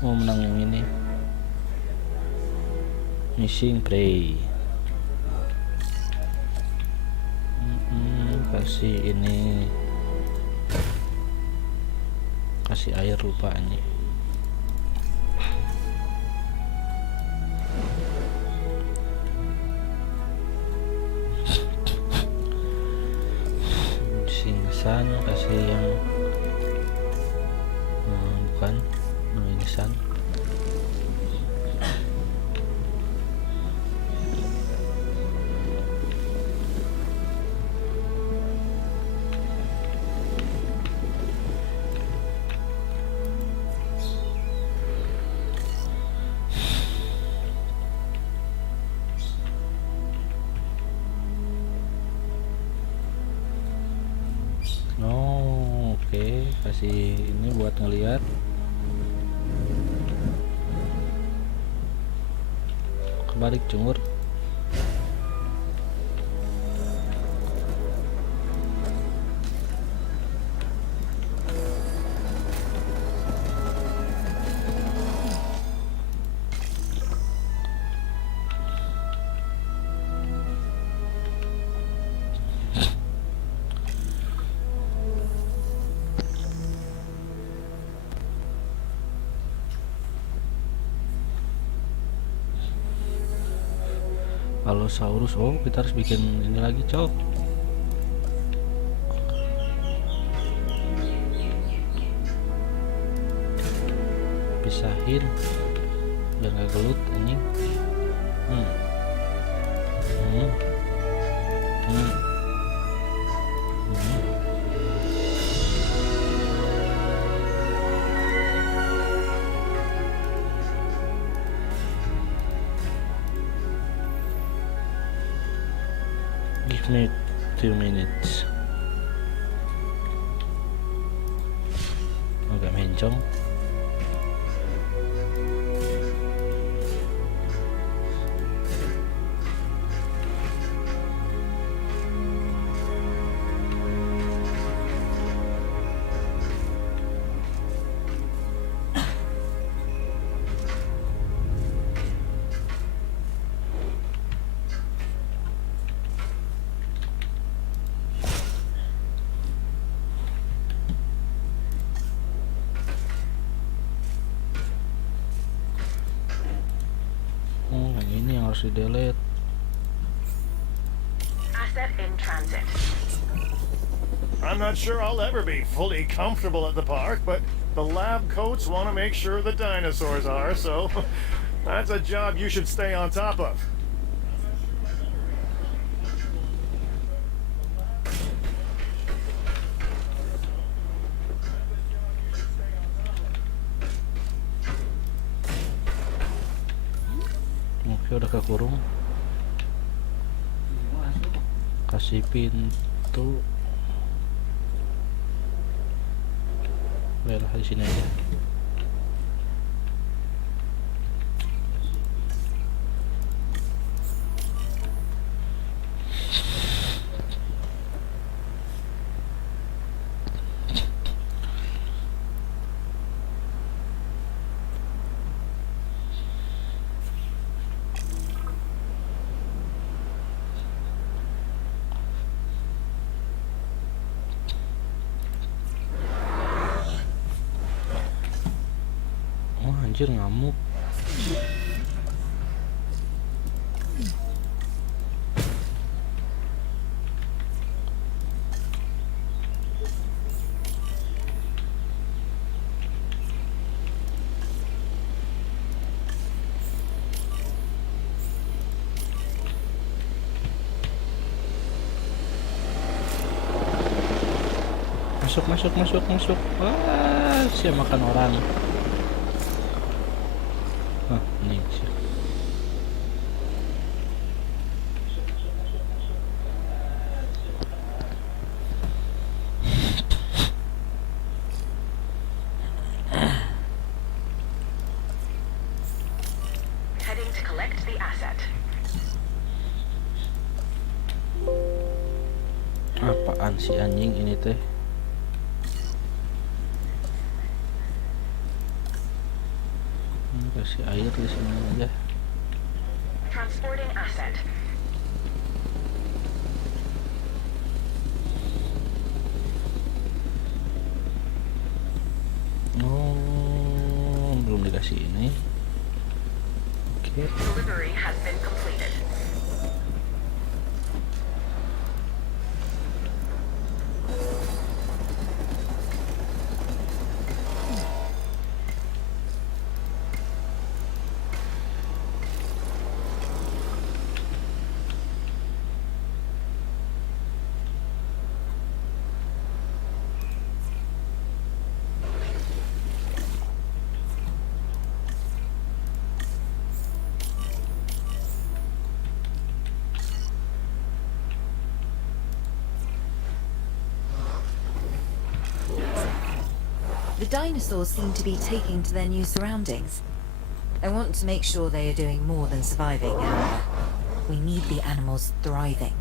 Mau menang yang ini. Missing prey. Kasih ini. Kasih air lupa ini. Singsan kasih yang bukan ini san. Oh, oke. Kasih ini buat ngelihat. Kebalik cungur. Allosaurus. Oh, kita harus bikin ini lagi, cok. Pisahin biar nggak gelut anjing. Give me 2 minutes. Agak mencong. harus di delete. Asset in transit. I'm not sure I'll ever be fully comfortable at the park, but the lab coats want to make sure the dinosaurs are, so that's a job you should stay on top of. Oke, udah kekurung. Kasih pintu. Baiklah, di sini aja. Oh anjir, ngamuk. Masuk. Wah, siap makan orang. Hah, ini sih. Heading to collect the asset. Apaan sih anjing ini teh? Kasih air di sini aja. Transporting asset. Oh, belum dikasih ini. Oke. Delivery has been completed. The dinosaurs seem to be taking to their new surroundings. I want to make sure they are doing more than surviving, however. We need the animals thriving.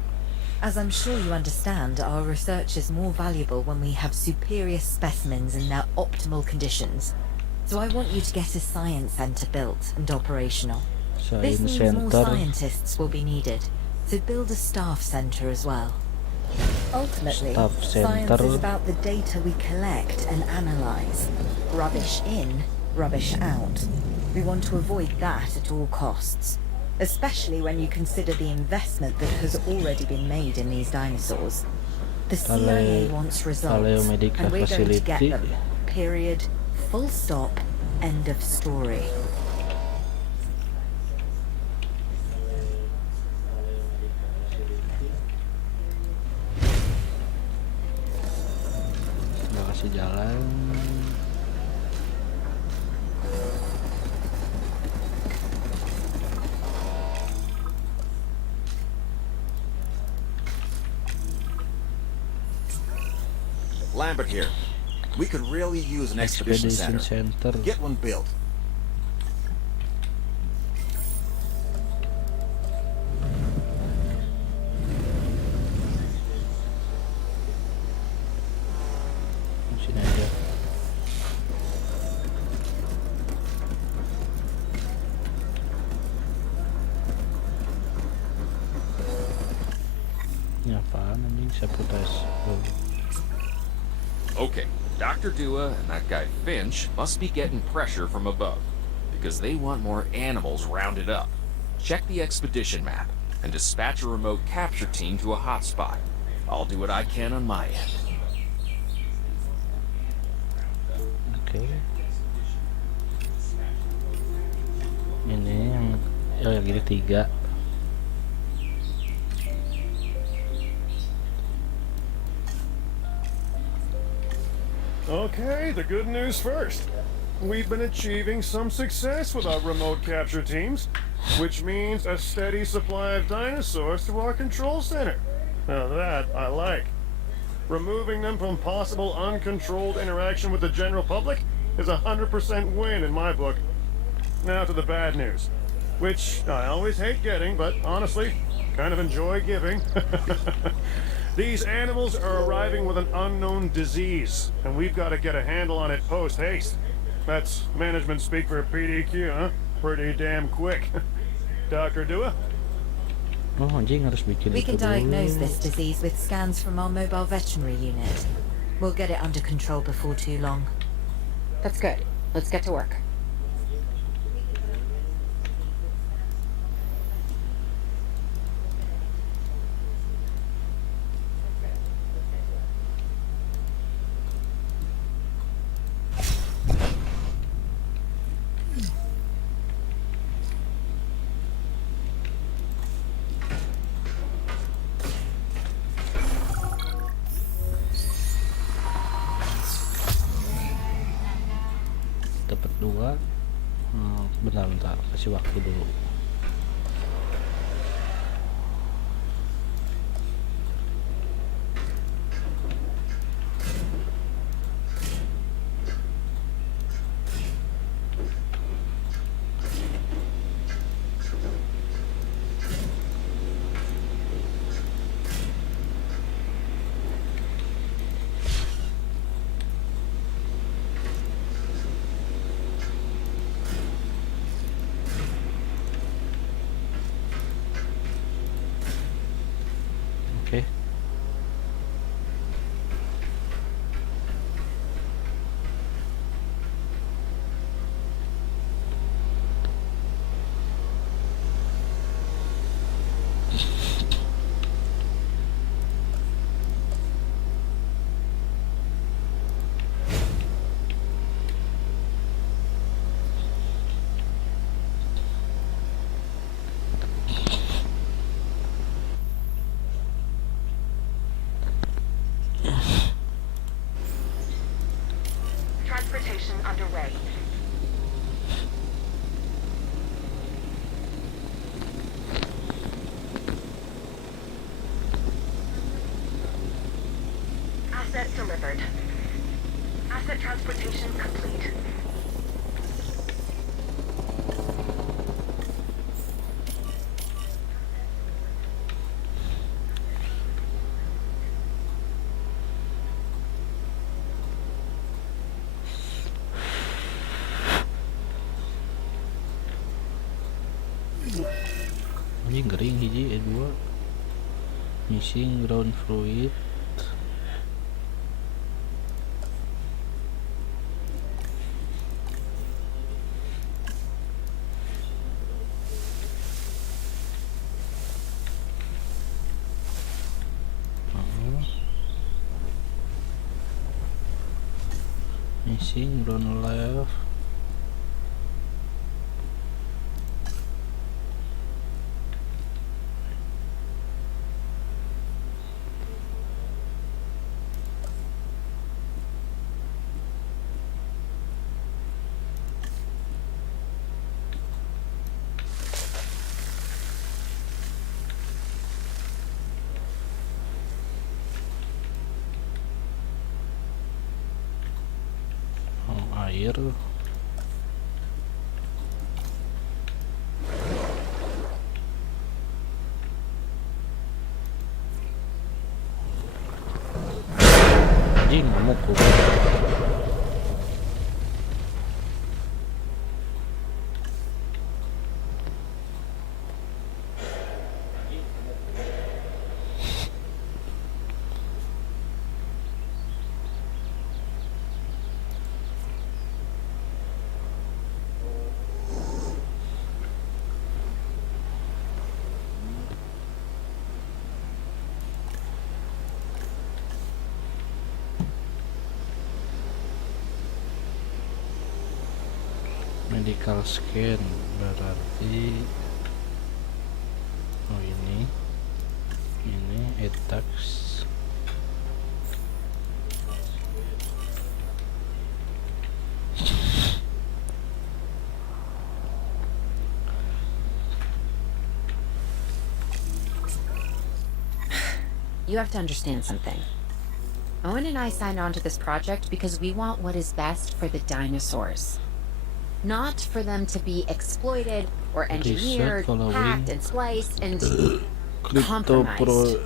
As I'm sure you understand, our research is more valuable when we have superior specimens in their optimal conditions. So I want you to get a science center built and operational. This Science means more center. scientists will be needed, so build a staff center as well. Ultimately, Staff science center. is about the data we collect and analyze. Rubbish in, rubbish out. We want to avoid that at all costs, especially when you consider the investment that has already been made in these dinosaurs. The CIA wants results, Paleomedical and we're going to get facility. them. Period. Full stop. End of story. Nggak kasih jalan. Lambert here. We could really use an expedition Expedition center. center. Get one built. Di sini aja. Ini apaan anjing? Sabotage. Oh. Okay, Dr. Dua and that guy Finch must be getting pressure from above, because they want more animals rounded up. check the expedition map and dispatch a remote capture team to a hotspot. I'll do what I can on my end. Oke. Ini yang ini 3. Okay, the good news first. We've been achieving some success with our remote capture teams, which means a steady supply of dinosaurs to our control center. Now that I like. Removing them from possible uncontrolled interaction with the general public is a 100% win in my book. Now to the bad news, which I always hate getting, but honestly, kind of enjoy giving. These animals are arriving with an unknown disease, and we've got to get a handle on it post-haste. That's management speak for PDQ, huh? Pretty damn quick. Dr. Dua? Oh, anjing harus bikin We itu can diagnose dulu. this disease with scans from our mobile veterinary unit. We'll get it under control before too long. That's good. Let's get to work. Dapat 2. Bentar, kasih waktu dulu. Oke. Transportation underway. Asset delivered. Asset transportation complete. Anjing kering hiji 2. Missing ground fluid. Missing ground left. Air. Anjing ngamuk gua. medical scan berarti oh ini attacks. You have to understand something. Owen and I signed on to this project because we want what is best for the dinosaurs. Not for them to be exploited or engineered, hacked and spliced and compromised.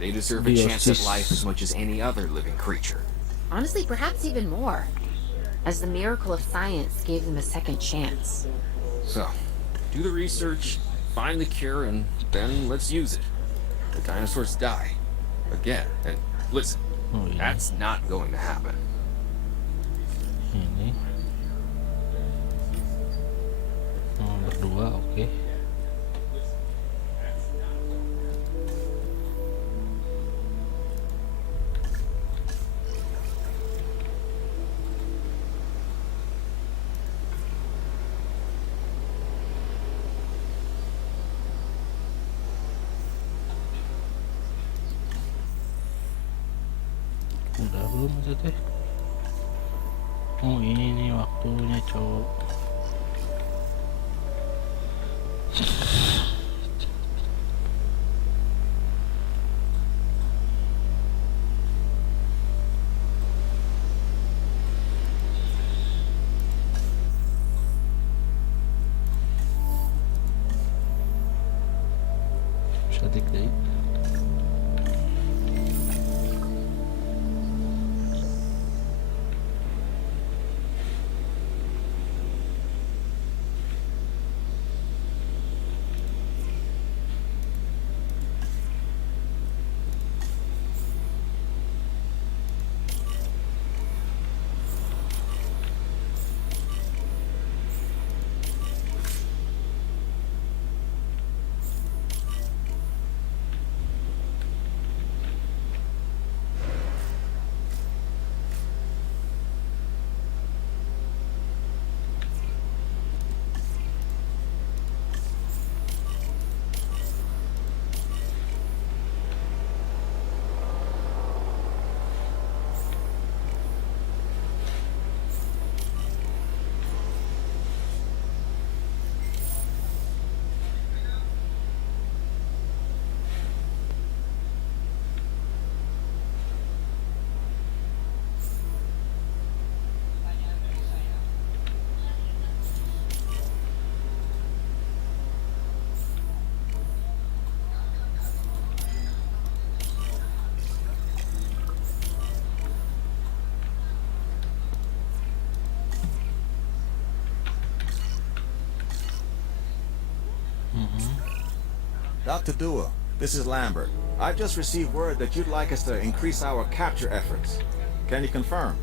They deserve a chance at life as much as any other living creature. Honestly, perhaps even more, as the miracle of science gave them a second chance. So, do the research, find the cure, and then let's use it. The dinosaurs die. Again. And listen, that's not going to happen. Ini berdua, oke. Udah belum maksudnya? Oh ini nih waktunya cowok. Bisa diklik. Dr. Dua, this is Lambert. I've just received word that you'd like us to increase our capture efforts. Can you confirm?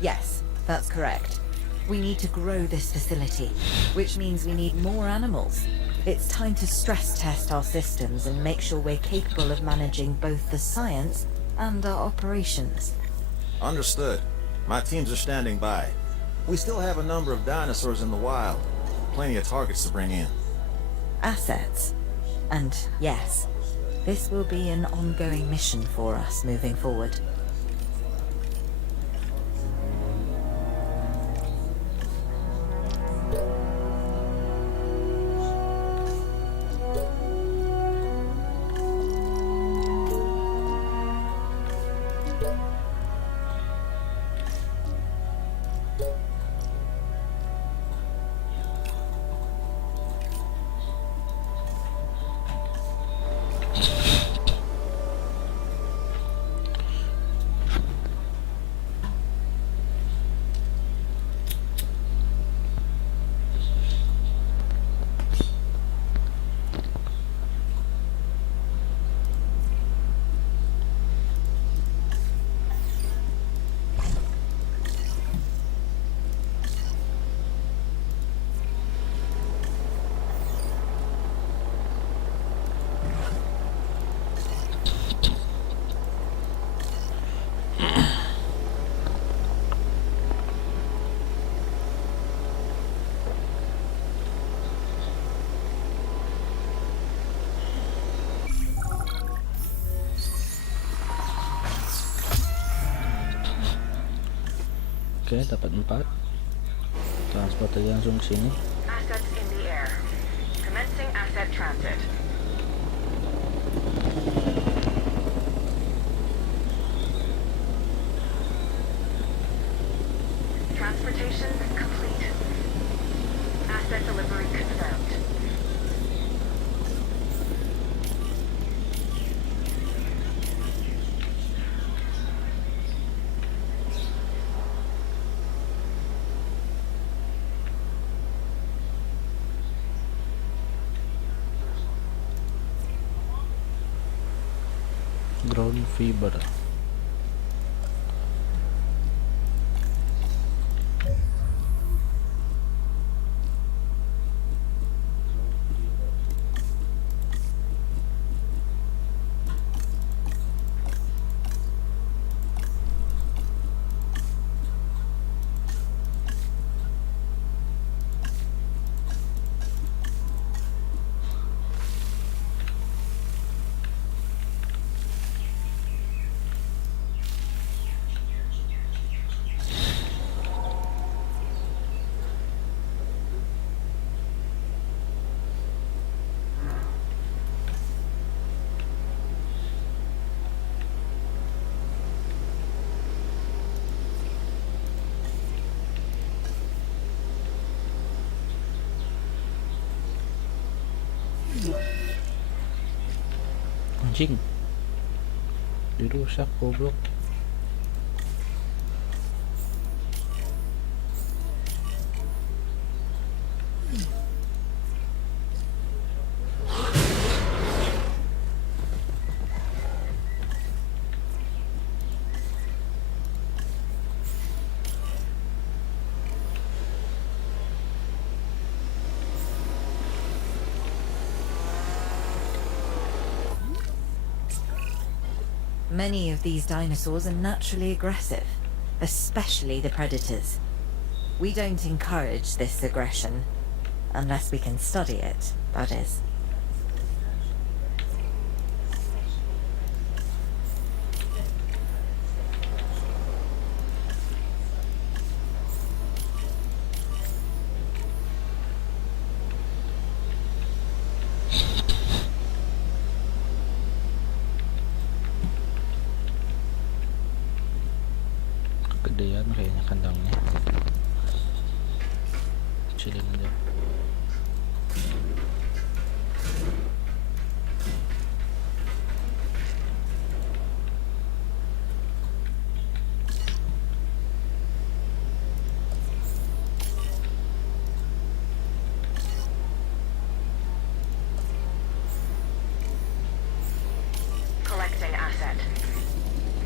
Yes, that's correct. We need to grow this facility, which means we need more animals. It's time to stress test our systems and make sure we're capable of managing both the science and our operations. Understood. My teams are standing by. We still have a number of dinosaurs in the wild. Plenty of targets to bring in. Assets. And yes, this will be an ongoing mission for us moving forward. Oke, dapat 4. Transport aja langsung ke sini. Assets in the air. Commencing asset transit. Transportation complete. Asset delivery confirmed. Ground fiber. Anjing, dirusak goblok. Many of these dinosaurs are naturally aggressive, especially the predators. We don't encourage this aggression, unless we can study it, that is. Kegedean kayaknya kandangnya. Kecilin aja. Collecting asset.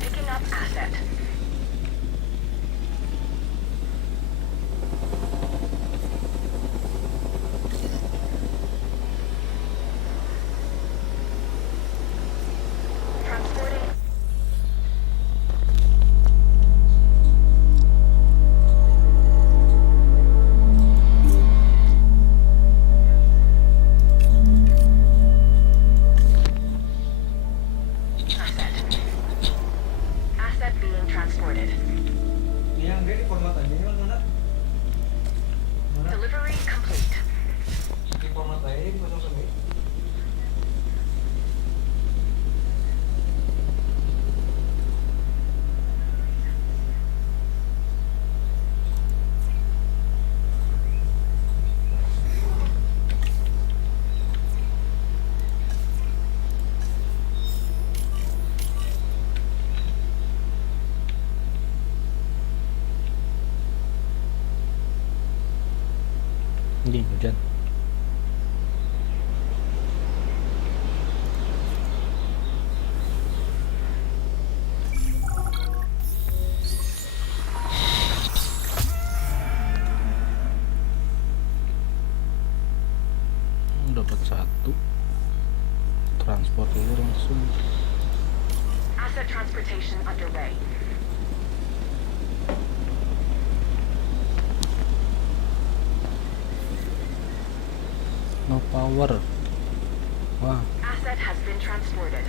Picking up asset. Transporting. Asset. Asset being transported. Delivery complete. Anjing, hujan. Dapat 1. Transport dulu langsung. Asset transportation underway. No power. Wah, Asset has been transported.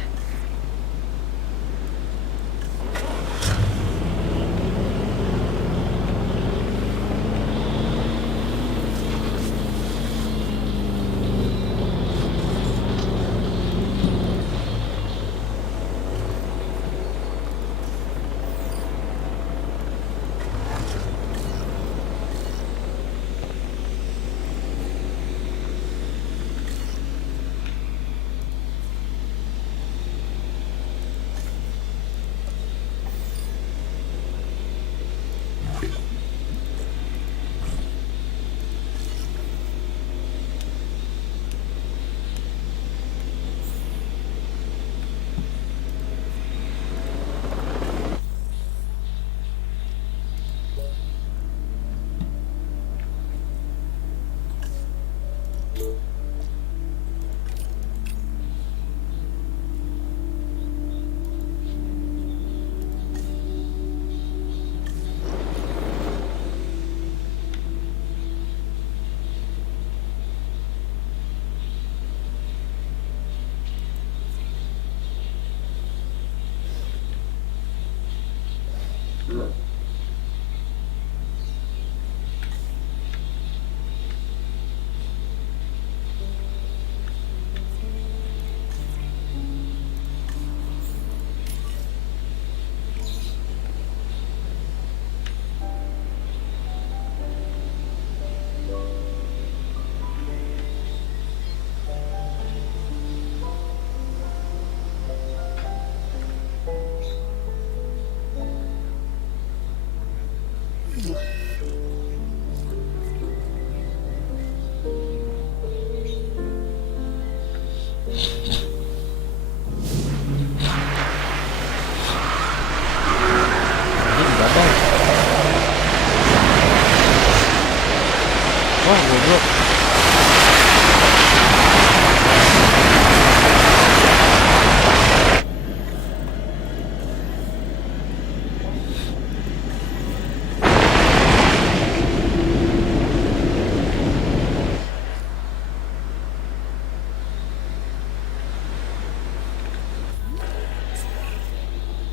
Wah, goblok.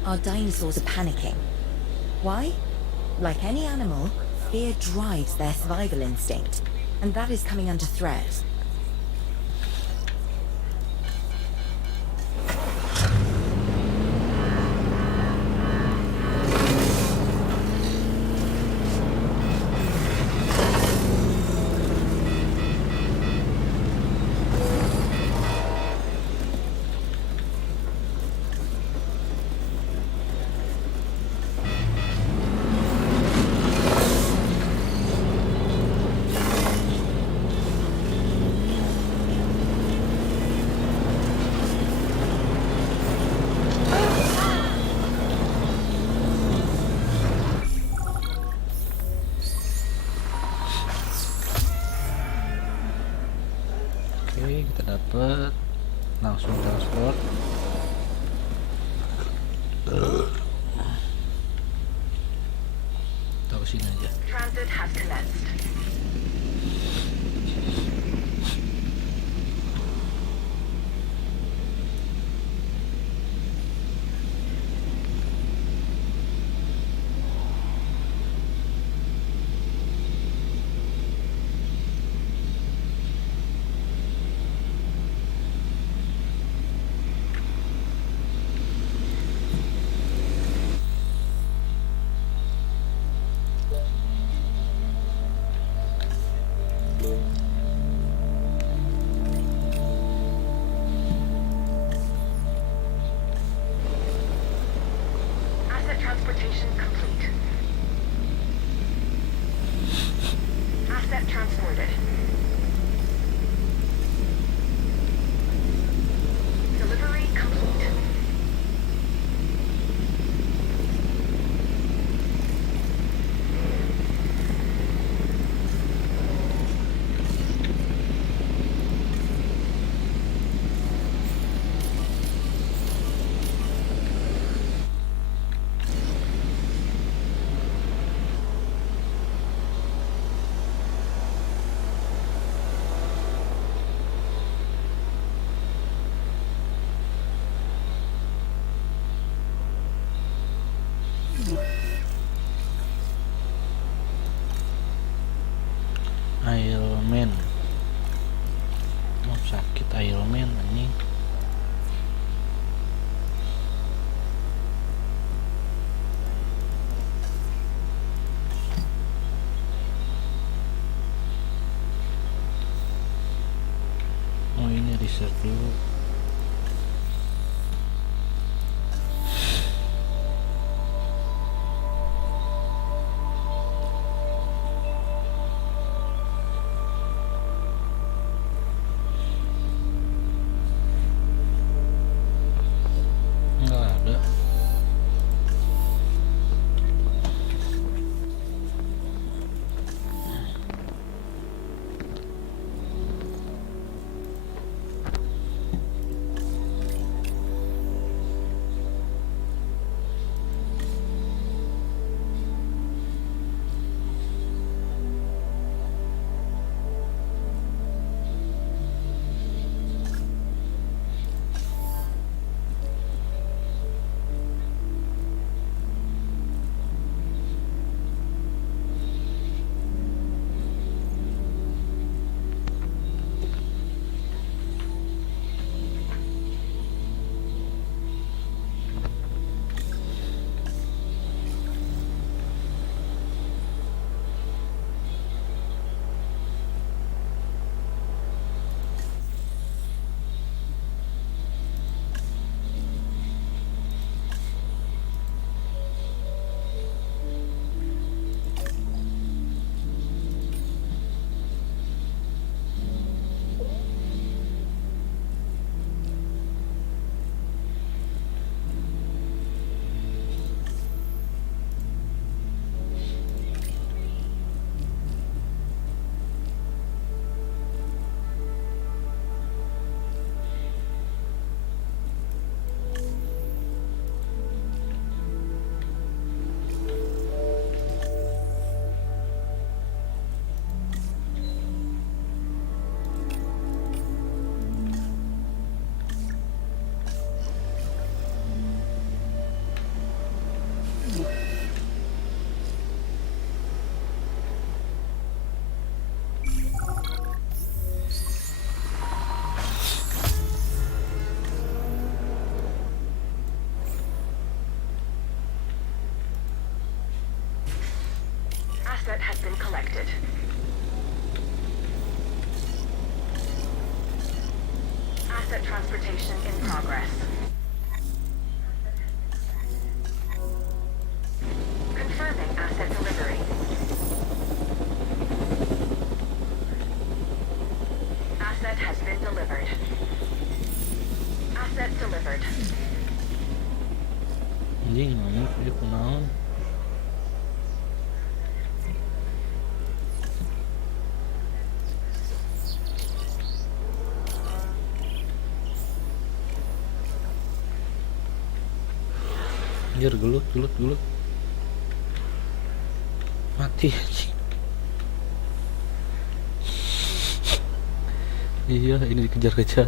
Our dinosaurs are panicking. Why? Like any animal, fear drives their survival instinct, and that is coming under threat. Oke, kita dapat langsung transport. Tahu sini aja. Transit has commenced. Asset transportation complete. Asset transported. Delivery complete. Iron Man. Oh, sakit Iron Man anjing. Oh, ini reset dulu. Nggak ada. detected. Asset transportation in progress. Confirming asset delivery. Asset has been delivered. Asset delivered. Anjing ngomong dia kunaon. Anjir gelut mati anjing. Iya ini dikejar-kejar.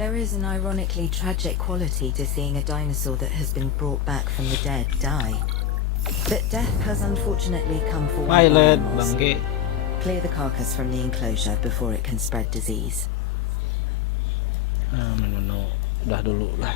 There is an ironically tragic quality to seeing a dinosaur that has been brought back from the dead die. But death has unfortunately come for wild Pilot animals. bangke. Clear the carcass from the enclosure before it can spread disease. Menu udah dulu lah.